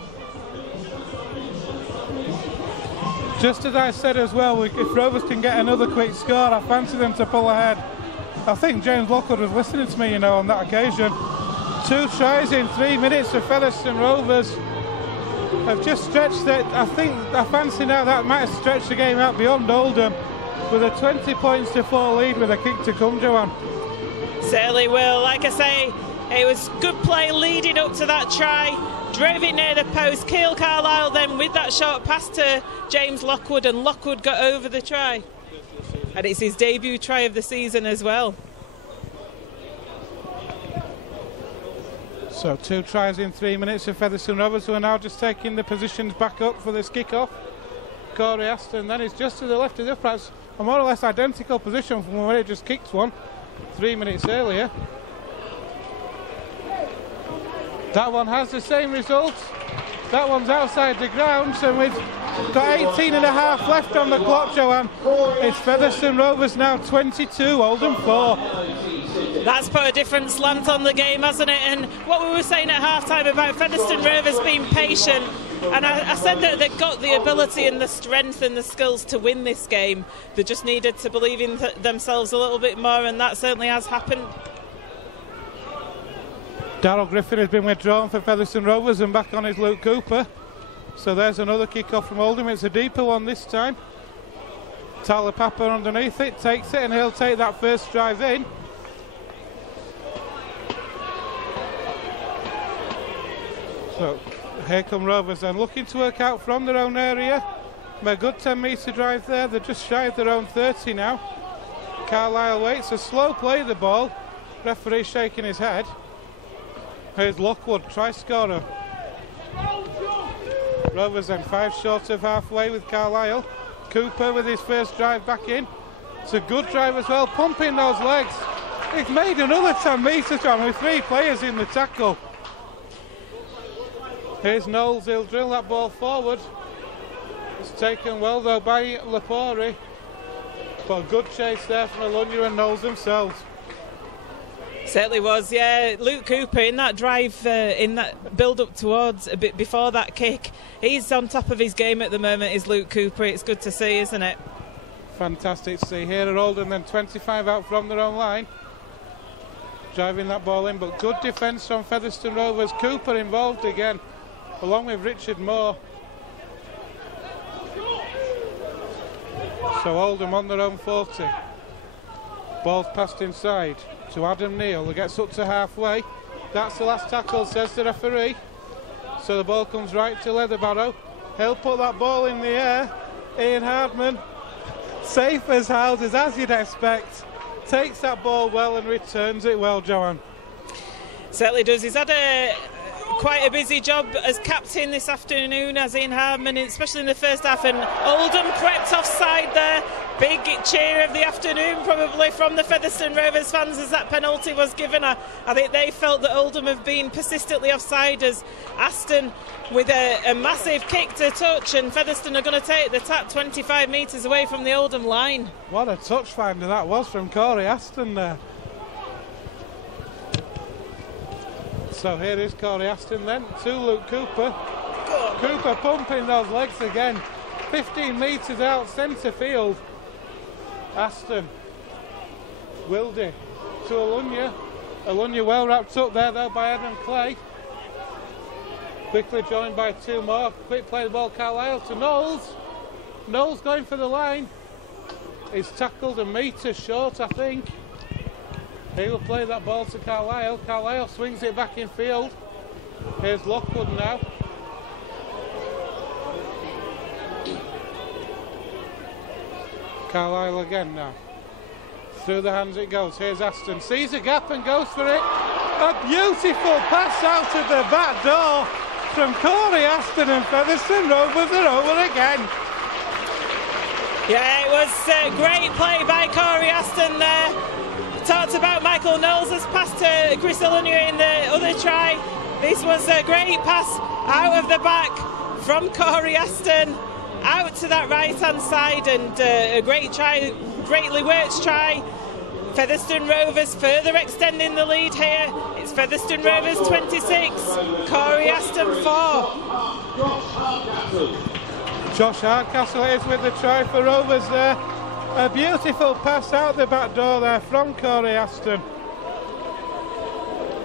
Just as I said as well, if Rovers can get another quick score, I fancy them to pull ahead. I think James Lockwood was listening to me, on that occasion. 2 tries in 3 minutes for Featherstone Rovers have just stretched it. I fancy now that might have stretched the game out beyond Oldham with a 20 points to 4 lead with a kick to come, Joanne. Certainly will. Like I say, it was good play leading up to that try. Drove it near the post. Keel Carlisle then with that short pass to James Lockwood, and Lockwood got over the try. And it's his debut try of the season as well. So 2 tries in 3 minutes for Featherstone Rovers, who are now just taking the positions back up for this kick-off. Corey Aston then is just to the left of the uprights. A more or less identical position from where he just kicked one 3 minutes earlier. That one has the same result. That one's outside the ground, so we've got 18 and a half left on the clock, Joanne. It's Featherstone Rovers now 22, Oldham 4. That's put a different slant on the game, hasn't it? And what we were saying at half-time about Featherstone Rovers being patient, and I said that they've got the ability and the strength and the skills to win this game. They just needed to believe in themselves a little bit more, and that certainly has happened. Darryl Griffin has been withdrawn for Featherstone Rovers and back on is Luke Cooper. So there's another kick-off from Oldham. It's a deeper one this time. Tyler Papa underneath it, takes it, and he'll take that first drive in. So here come Rovers then, looking to work out from their own area. A good 10 metre drive there. They're just shy of their own 30 now. Carlisle waits, a slow play the ball. Referee shaking his head. Here's Lockwood, try scorer. Rovers then 5 short of halfway with Carlisle. Cooper with his first drive back in. It's a good drive as well, pumping those legs. He's made another 10 metres run with 3 players in the tackle. Here's Knowles, he'll drill that ball forward. It's taken well though by Lepori. But a good chase there from Alunja and Knowles themselves. Certainly was, yeah. Luke Cooper in that drive, in that build-up towards a bit before that kick. He's on top of his game at the moment, is Luke Cooper. It's good to see, isn't it? Fantastic to see here at Oldham, then 25 out from their own line. Driving that ball in, but good defence from Featherstone Rovers. Cooper involved again, along with Richard Moore. So Oldham on their own 40. Ball's passed inside to Adam Neal, who gets up to halfway. That's the last tackle, says the referee. So the ball comes right to Leatherbarrow. He'll put that ball in the air. Ian Hardman, safe as houses, as you'd expect, takes that ball well and returns it well, Joanne. Certainly does. He's had quite a busy job as captain this afternoon, as Ian Hardman, especially in the first half, and Oldham crept offside there. Big cheer of the afternoon probably from the Featherstone Rovers fans as that penalty was given. I think they felt that Oldham have been persistently offside, as Aston with a massive kick to touch, and Featherstone are going to take the tap 25 metres away from the Oldham line. What a touch finder that was from Corey Aston there. So here is Corey Aston then to Luke Cooper. Cooper pumping those legs again. 15 metres out centre field. Aston. Wildy to Alunja. Alunja well wrapped up there though by Adam Clay. Quickly joined by 2 more. Quick play the ball Carlisle to Knowles. Knowles going for the line. He's tackled a metre short, I think. He will play that ball to Carlisle. Carlisle swings it back in field. Here's Lockwood now. Carlisle again now. Through the hands it goes. Here's Aston. Sees a gap and goes for it. A beautiful pass out of the back door from Corey Aston, and Featherstone Rovers are over again. Yeah, it was a great play by Corey Aston there. Talked about Michael Knowles' pass to Chris Alunja in the other try. This was a great pass out of the back from Corey Aston out to that right hand side, and a great try, greatly worked try. Featherstone Rovers further extending the lead here. It's Featherstone Rovers 26, Corey Aston 4. Josh Hardcastle is with the try for Rovers there. A beautiful pass out the back door there from Corey Aston,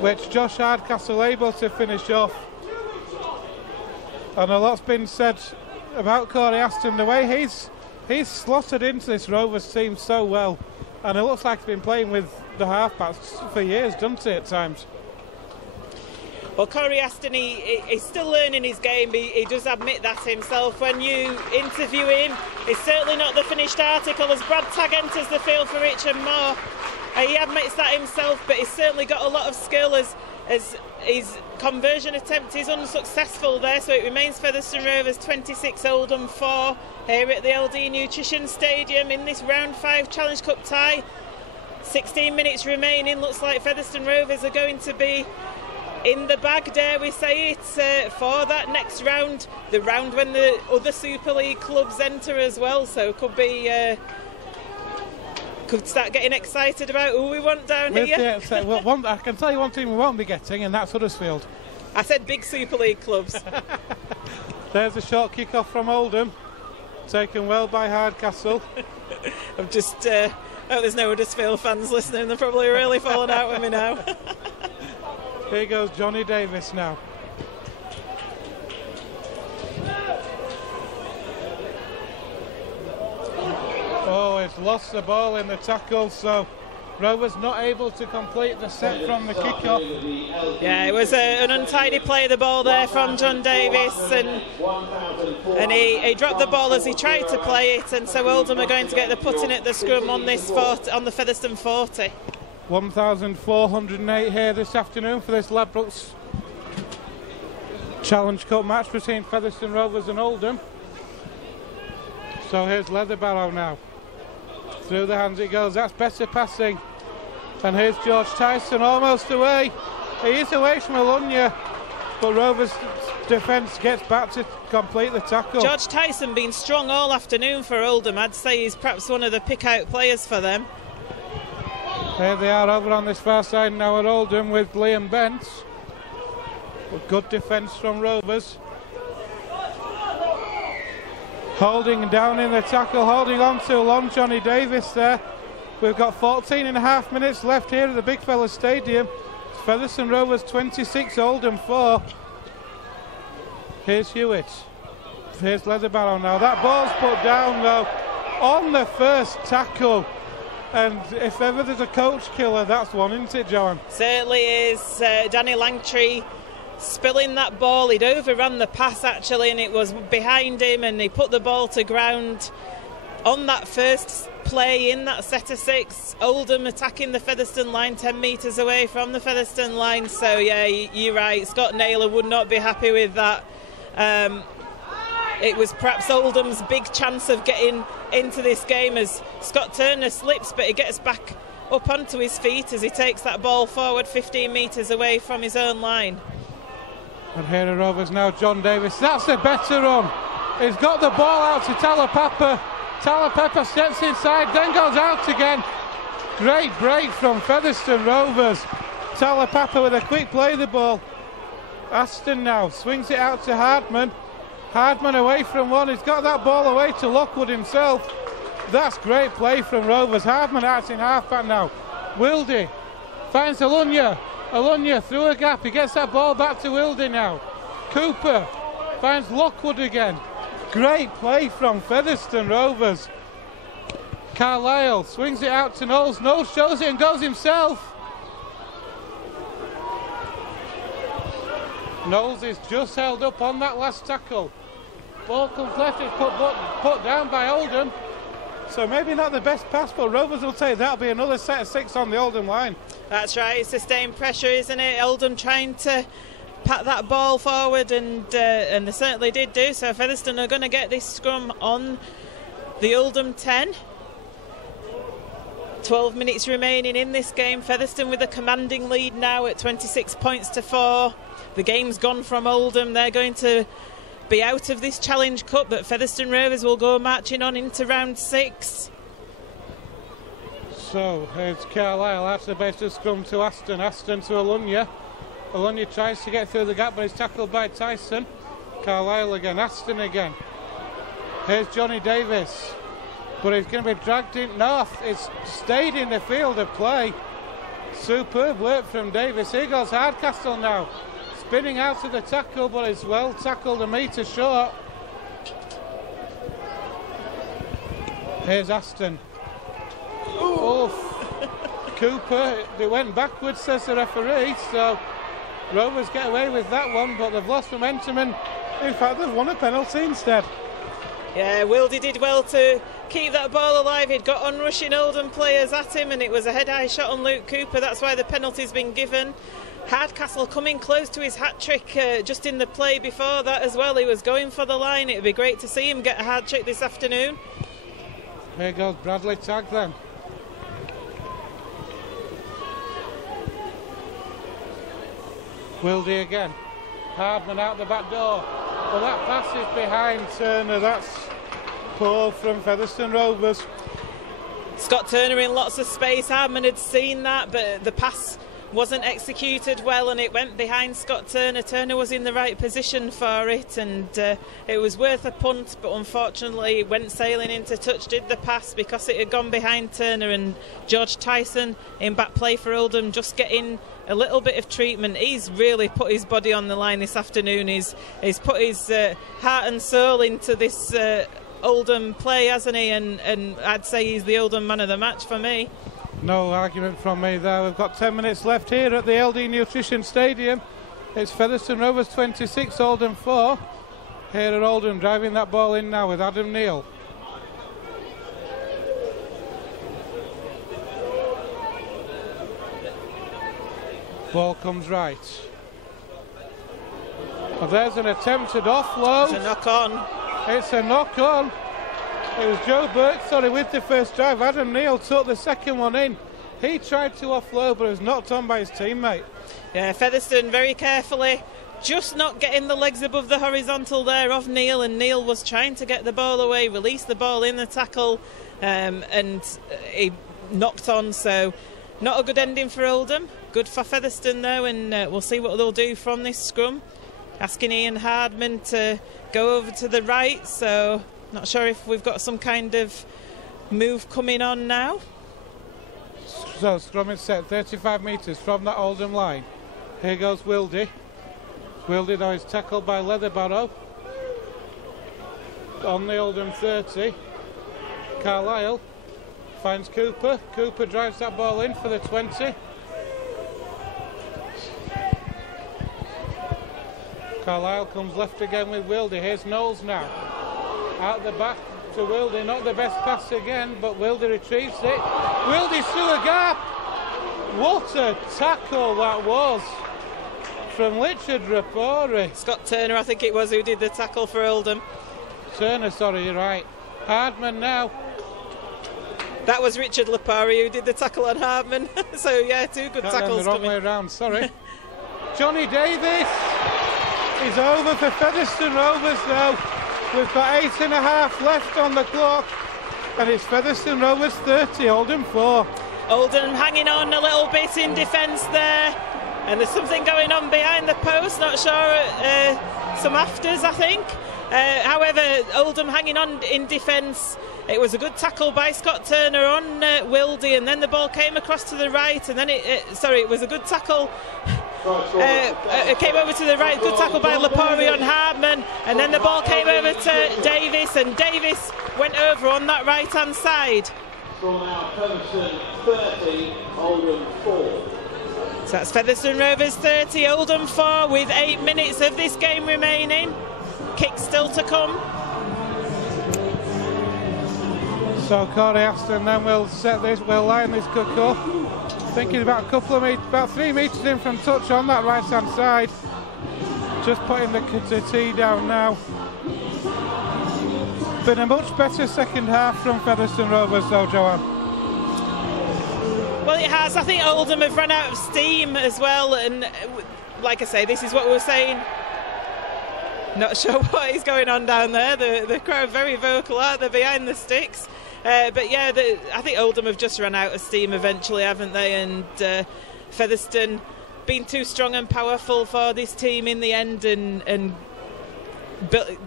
which Josh Hardcastle able to finish off. And a lot's been said about Corey Aston, the way he's slotted into this Rovers team so well, and it looks like he's been playing with the halfbacks for years, doesn't it, at times? Well, Corey Aston, he's still learning his game. He does admit that himself. When you interview him, it's certainly not the finished article. As Brad Tagg enters the field for Richard Moore, he admits that himself, but he's certainly got a lot of skill as his conversion attempt is unsuccessful there. So it remains Featherstone Rovers 26, Oldham 4 here at the LD Nutrition Stadium in this round 5 Challenge Cup tie. 16 minutes remaining. Looks like Featherstone Rovers are going to be in the bag, dare we say it, for that next round, the round when the other Super League clubs enter as well. So could start getting excited about who we want down here. I can tell you one team we won't be getting, and that's Huddersfield. I said big Super League clubs. There's a short kick-off from Oldham, taken well by Hardcastle. I'm just hope there's no Huddersfield fans listening. They're probably really falling out with me now. Here goes Johnny Davis now. Oh, he's lost the ball in the tackle, so Rovers not able to complete the set from the kick-off. Yeah, it was an untidy play of the ball there from John Davis, and he dropped the ball as he tried to play it, and so Oldham are going to get the put in at the scrum on this on the Featherstone 40. 1,408 here this afternoon for this Ladbrokes Challenge Cup match between Featherstone Rovers and Oldham. So here's Leatherbarrow now. Through the hands it goes, that's better passing. And here's George Tyson almost away. He is away from Alunja, but Rovers defence gets back to complete the tackle. George Tyson been strong all afternoon for Oldham. I'd say he's perhaps one of the pick-out players for them. There they are over on this far side now at Oldham with Liam Bent. Good defence from Rovers. Holding down in the tackle, holding on to long Johnny Davis there. We've got 14 and a half minutes left here at the Big Fella Stadium. Featherstone Rovers 26, Oldham 4. Here's Hewitt. Here's Leatherbarrow now. That ball's put down though on the first tackle. And if ever there's a coach killer, that's one, isn't it, Joanne? Certainly is. Danny Langtree spilling that ball. He'd overrun the pass actually, and it was behind him, and he put the ball to ground on that first play in that set of 6. Oldham attacking the Featherstone line 10 metres away from the Featherstone line. So yeah, you're right, Scott Naylor would not be happy with that. It was perhaps Oldham's big chance of getting into this game as Scott Turner slips, but he gets back up onto his feet as he takes that ball forward 15 metres away from his own line. And here are Rovers now, John Davis. That's a better run. He's got the ball out to Talapapa. Talapapa steps inside, then goes out again. Great break from Featherstone Rovers. Talapapa with a quick play of the ball. Aston now swings it out to Hardman. Hardman away from one. He's got that ball away to Lockwood himself. That's great play from Rovers. Hardman out in half-back now. Wildy finds Alunja. Alunja through a gap. He gets that ball back to Wildy now. Cooper finds Lockwood again. Great play from Featherstone Rovers. Carlisle swings it out to Knowles. Knowles shows it and goes himself. Knowles is just held up on that last tackle. Ball comes left, it's put down by Oldham. So maybe not the best pass, but Rovers will take that'll be another set of 6 on the Oldham line. That's right, sustained pressure, isn't it? Oldham trying to pat that ball forward, and they certainly did do so. Featherstone are going to get this scrum on the Oldham 10. 12 minutes remaining in this game. Featherstone with a commanding lead now at 26 points to 4. The game's gone from Oldham. They're going to be out of this Challenge Cup, but Featherstone Rovers will go marching on into round 6. So here's Carlisle out of the base of scrum to Aston. Aston to Alunja. Alunja tries to get through the gap, but he's tackled by Tyson. Carlisle again, Aston again. Here's Johnny Davis, but he's going to be dragged in. No, it's stayed in the field of play. Superb work from Davis. Here goes Hardcastle now. Spinning out of the tackle, but it's well tackled, a metre short. Here's Aston. Oof. Cooper, they went backwards, says the referee, so Rovers get away with that one, but they've lost momentum, and in fact they've won a penalty instead. Yeah, Wildy did well to keep that ball alive. He'd got onrushing Oldham players at him, and it was a head-high shot on Luke Cooper. That's why the penalty's been given. Hardcastle coming close to his hat-trick just in the play before that as well. He was going for the line. It would be great to see him get a hat-trick this afternoon. Here goes Bradley Tagg then. Wildy again. Hardman out the back door. Well, that pass is behind Turner. That's poor from Featherstone Rovers. Scott Turner in lots of space. Hardman had seen that, but the pass wasn't executed well, and it went behind Scott Turner. Turner was in the right position for it, and it was worth a punt, but unfortunately it went sailing into touch, did the pass, because it had gone behind Turner. And George Tyson in back play for Oldham just getting a little bit of treatment. He's really put his body on the line this afternoon. He's put his heart and soul into this Oldham play, hasn't he? And I'd say he's the Oldham man of the match for me. No argument from me there. We've got 10 minutes left here at the LD Nutrition Stadium. It's Featherstone Rovers 26, Oldham 4. Here at Oldham, driving that ball in now with Adam Neal. Ball comes right. Well, there's an attempted offload. It's a knock on. It's a knock on. It was Joe Burke, with the first drive. Adam Neal took the second one in. He tried to offload, but was knocked on by his teammate. Yeah, Featherstone very carefully, just not getting the legs above the horizontal there of Neal, and Neal was trying to get the ball away, release the ball in the tackle, and he knocked on, so not a good ending for Oldham. Good for Featherstone though, and we'll see what they'll do from this scrum. Asking Ian Hardman to go over to the right, so not sure if we've got some kind of move coming on now. So scrum is set 35 metres from that Oldham line. Here goes Wildy. Wildy now is tackled by Leatherbarrow. On the Oldham 30. Carlisle finds Cooper. Cooper drives that ball in for the 20. Carlisle comes left again with Wildy. Here's Knowles now. Out the back to Wildy. Not the best pass again, but Wildy retrieves it. Wildy through a gap. What a tackle that was from Richard Rapori. Scott Turner, I think it was, who did the tackle for Oldham. Turner, sorry, you're right. Hardman now. That was Richard Lapari who did the tackle on Hardman. So yeah, two good tackles the wrong way around, sorry. Johnny Davis is over for Featherstone Rovers now. We've got 8.5 left on the clock, and it's Featherstone Rovers 30, Oldham 4. Oldham hanging on a little bit in defence there, and there's something going on behind the post, not sure, some afters I think. However, Oldham hanging on in defence. It was a good tackle by Scott Turner on Wildy, and then the ball came across to the right, and then it was a good tackle. It came over to the right, good tackle by Lapori on Hardman, and then the ball came over to Davis, and Davis went over on that right hand side. So now Featherstone 30, Oldham 4. So that's Featherstone Rovers 30, Oldham 4, with 8 minutes of this game remaining. Kick still to come. So Corey Aston then will set this, will line this kick up. Thinking about about 3 metres in from touch on that right hand side. Just putting the tee down now. Been a much better second half from Featherstone Rovers though, Joanne. Well, it has. I think Oldham have run out of steam as well, and like I say, this is what we were saying. Not sure what is going on down there. The crowd very vocal, aren't they, behind the sticks? But yeah, I think Oldham have just run out of steam eventually, haven't they? And Featherstone been too strong and powerful for this team in the end, and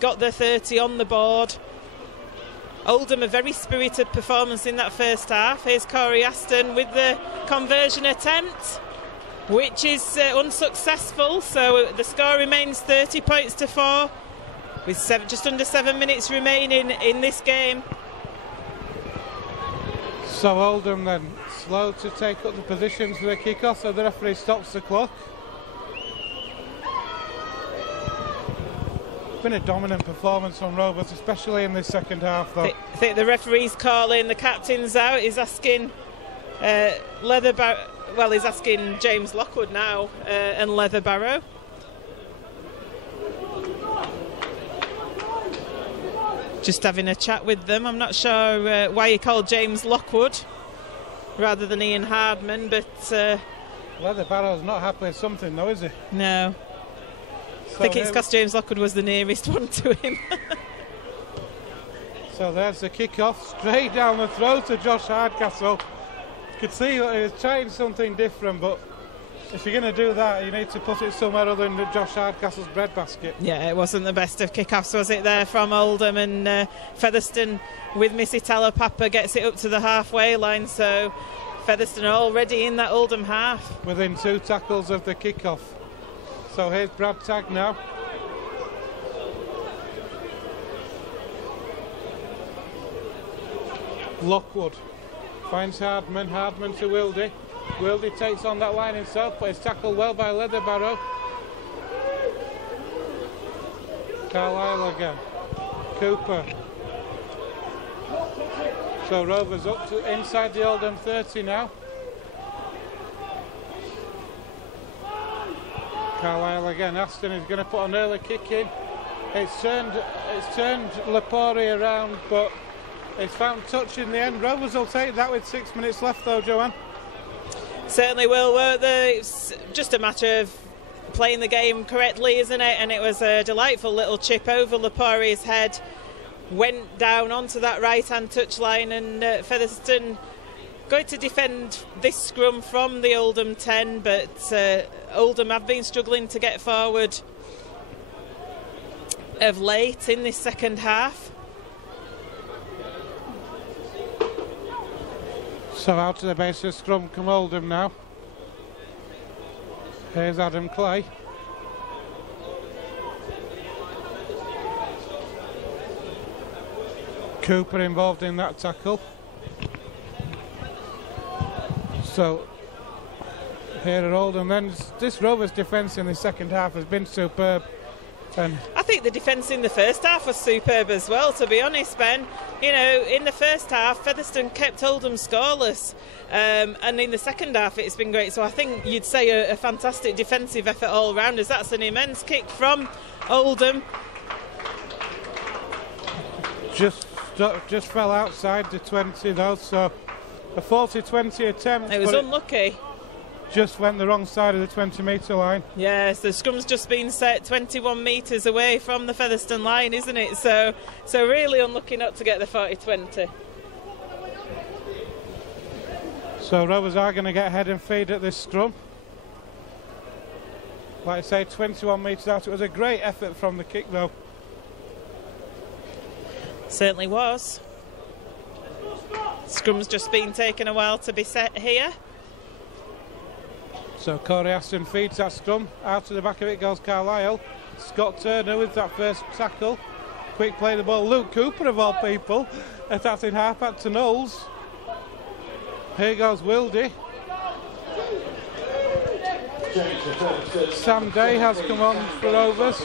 got their 30 on the board. Oldham a very spirited performance in that first half. Here's Corey Aston with the conversion attempt, which is unsuccessful, so the score remains 30 points to 4 with just under 7 minutes remaining in this game. So Oldham then slow to take up the positions for the kick-off, so the referee stops the clock. Been a dominant performance from Rovers, especially in this second half though. I think the referee's calling the captains out. He's asking he's asking James Lockwood now and Leatherbarrow. Just having a chat with them. I'm not sure why he called James Lockwood rather than Ian Hardman, but Leatherbarrow's not happy with something though, is he? No. So I think it's because James Lockwood was the nearest one to him. So there's the kick-off, straight down the throat to Josh Hardcastle. You could see that he was trying something different, but if you're going to do that, you need to put it somewhere other than Josh Hardcastle's breadbasket. Yeah, it wasn't the best of kick-offs, was it, there from Oldham? And Featherstone with Missy Talapapa gets it up to the halfway line, so Featherstone are already in that Oldham half. Within 2 tackles of the kick-off. So here's Brad Tagg now. Lockwood Finds Hardman, Hardman to Wildy. Wildy takes on that line himself, but it's tackled well by Leatherbarrow. Carlisle again. Cooper. So Rovers up to inside the Oldham 30 now. Carlisle again. Aston is going to put an early kick in. It's turned Lepori around, but it's found touch in the end. Rovers will take that with 6 minutes left though, Joanne. Certainly will, won't they? It's just a matter of playing the game correctly, isn't it? And it was a delightful little chip over Lepori's head, went down onto that right-hand touchline, and Featherstone going to defend this scrum from the Oldham 10, but Oldham have been struggling to get forward of late in this second half. So out to the base of scrum come Oldham now. Here's Adam Clay. Cooper involved in that tackle. So here at Oldham, then this Rovers defence in the second half has been superb. And I think the defence in the first half was superb as well, to be honest, Ben. You know, in the first half, Featherstone kept Oldham scoreless, and in the second half it's been great. So I think you'd say a fantastic defensive effort all round, as that's an immense kick from Oldham. Just fell outside the 20 though, so a 40-20 attempt. It was unlucky. Just went the wrong side of the 20-metre line. Yes, the scrum's just been set 21 metres away from the Featherstone line, isn't it? So really unlucky not to get the 40-20. So Rovers are going to get head and feed at this scrum. Like I say, 21 metres out. It was a great effort from the kick though. Certainly was. Scrum's just been taken a while to be set here. So Corey Aston feeds that scrum. Out to the back of it goes Carlisle. Scott Turner with that first tackle. Quick play the ball. Luke Cooper of all people attacking half back to Knowles. Here goes Wildy. Sam Day has come on for Rovers.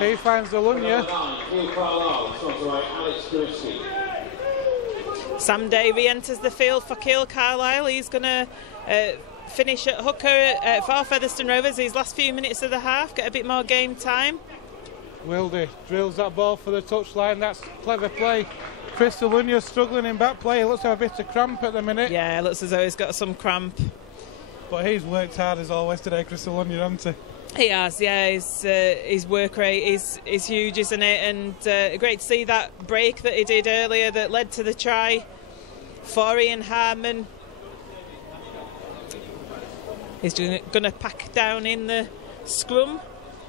He finds the Lunya. Sam Day re-enters the field for Keele Carlisle. He's going to finish at hooker for Featherstone Rovers these last few minutes of the half, get a bit more game time. Wildy drills that ball for the touchline. That's clever play. Chris Lunya struggling in back play. He looks to have a bit of cramp at the minute. Yeah, it looks as though he's got some cramp. But he's worked hard as always today, Chris Lunya, hasn't he? He has, yeah. His work rate is huge, isn't it? And great to see that break that he did earlier that led to the try for Ian Harman. He's going to pack down in the scrum.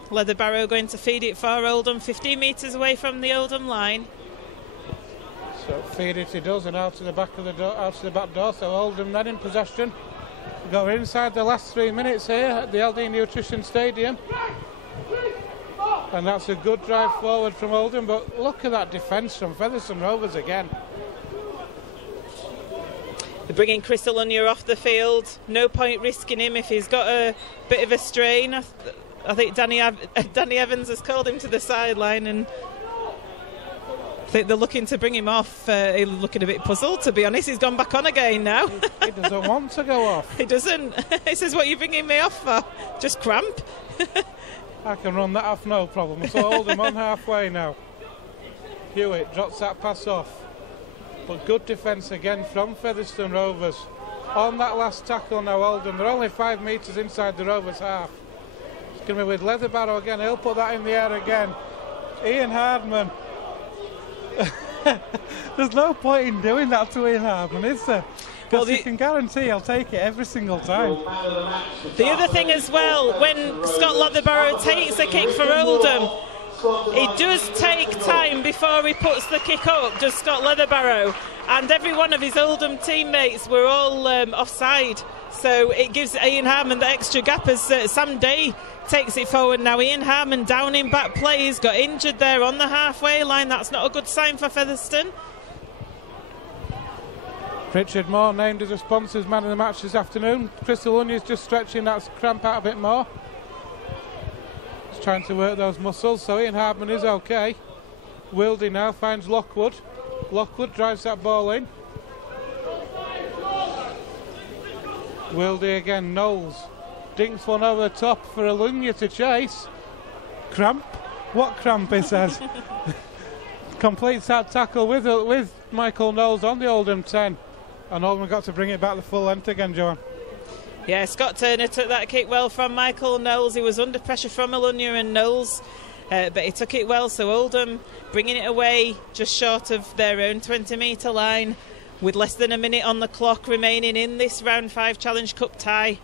Leatherbarrow going to feed it for Oldham, 15 metres away from the Oldham line. So feed it he does, and out to the back of the door, out to the back door. So Oldham then in possession. We go inside the last 3 minutes here at the LD Nutrition Stadium, and that's a good drive forward from Oldham. But look at that defence from Featherstone Rovers again. They're bringing Chris Lunya off the field. No point risking him if he's got a bit of a strain. I think Danny Evans has called him to the sideline, and I think they're looking to bring him off. He's looking a bit puzzled, to be honest. He's gone back on again now. He doesn't want to go off. He doesn't. He says, "What are you bringing me off for? Just cramp?" I can run that off, no problem. So Oldham on halfway now. Hewitt drops that pass off. But good defence again from Featherstone Rovers. On that last tackle now, Oldham. They're only 5 metres inside the Rovers half. It's going to be with Leatherbarrow again. He'll put that in the air again. Ian Hardman. There's no point in doing that to Ian Hardman, is there? Because you can guarantee he'll take it every single time. The other thing as well, when Scott Leatherbarrow takes a kick for Oldham, he does take time before he puts the kick up, does Scott Leatherbarrow, and every one of his Oldham teammates were all offside, so it gives Ian Harman the extra gap as Sam Day takes it forward now. Ian Harman down in back play, he's got injured there on the halfway line. That's not a good sign for Featherstone. Richard Moore named as a sponsor's man of the match this afternoon. Crystal Onions just stretching that cramp out a bit more. He's trying to work those muscles, so Ian Hardman is okay. Wildy now finds Lockwood. Lockwood drives that ball in. Wildy again, Knowles. Dinks one over the top for Alunya to chase. Cramp? What cramp, he says. Completes that tackle with Michael Knowles on the Oldham 10. And Oldham got to bring it back the full length again, Joanne. Yeah, Scott Turner took that kick well from Michael Knowles. He was under pressure from Alunya and Knowles, but he took it well. So Oldham bringing it away just short of their own 20-metre line with less than a minute on the clock remaining in this round 5 Challenge Cup tie.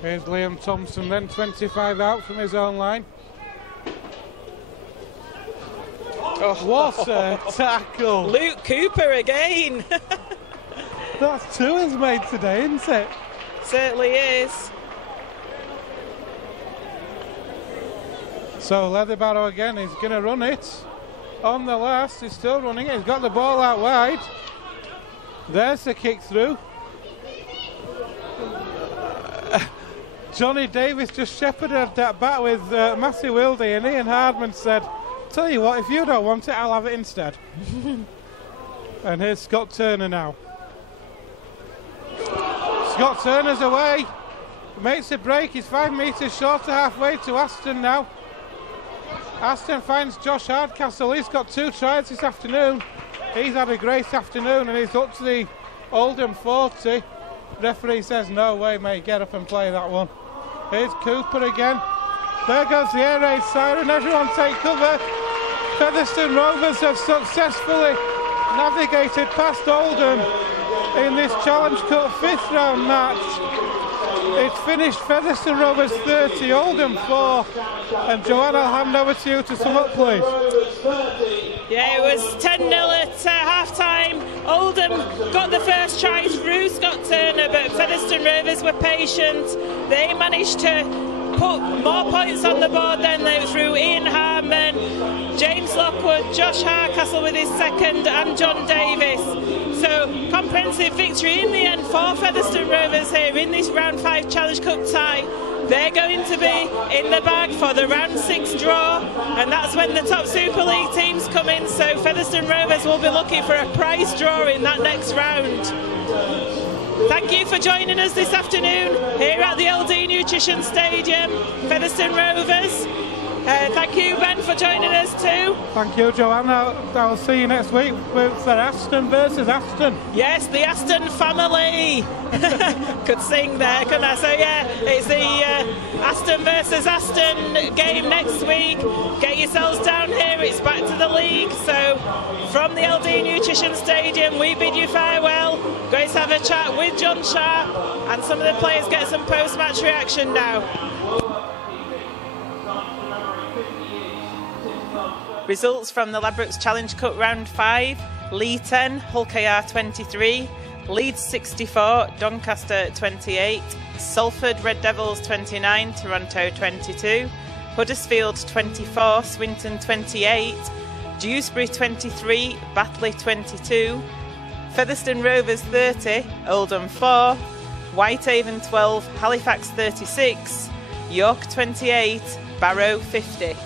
Here's Liam Thompson then, 25 out from his own line. Oh, what a tackle! Luke Cooper again. That's 2 he's made today, isn't it? Certainly is. So Leatherbarrow again, he's going to run it. On the last, he's still running it. He's got the ball out wide. There's the kick through. Johnny Davis just shepherded that back with Massey Wildy, and Ian Hardman said, "Tell you what, if you don't want it, I'll have it instead." And here's Scott Turner now. Scott Turner's away. Makes a break. He's 5 metres short of halfway to Aston now. Aston finds Josh Hardcastle. He's got 2 tries this afternoon. He's had a great afternoon and he's up to the Oldham 40. Referee says, "No way, mate, get up and play that one." Here's Cooper again. There goes the air raid siren. Everyone take cover. Featherstone Rovers have successfully navigated past Oldham in this Challenge Cup 5th round match. It's finished Featherstone Rovers 30, Oldham 4. And Joanne, I'll hand over to you to sum up, please. Yeah, it was 10-0 at half-time. Oldham got the first try through Scott Turner, but Featherstone Rovers were patient. They managed to put more points on the board than they through Ian Harmon, James Lockwood, Josh Hardcastle with his second, and John Davis. So comprehensive victory in the end for Featherstone Rovers here in this round 5 Challenge Cup tie. They're going to be in the bag for the round 6 draw, and that's when the top Super League teams come in. So Featherstone Rovers will be looking for a prize draw in that next round. Thank you for joining us this afternoon here at the LD Nutrition Stadium, Featherstone Rovers. Thank you, Ben, for joining us too. Thank you, Joanna. I'll see you next week for Aston versus Aston. Yes, the Aston family. Could sing there, couldn't I? So yeah, it's the Aston versus Aston game next week. Get yourselves down here, it's back to the league. So from the LD Nutrition Stadium, we bid you farewell. Go to have a chat with John Sharp and some of the players, get some post-match reaction now. Results from the Ladbrokes Challenge Cup Round 5. Lee 10, Hull KR 23, Leeds 64, Doncaster 28, Salford Red Devils 29, Toronto 22, Huddersfield 24, Swinton 28, Dewsbury 23, Batley 22, Featherstone Rovers 30, Oldham 4, Whitehaven 12, Halifax 36, York 28, Barrow 50.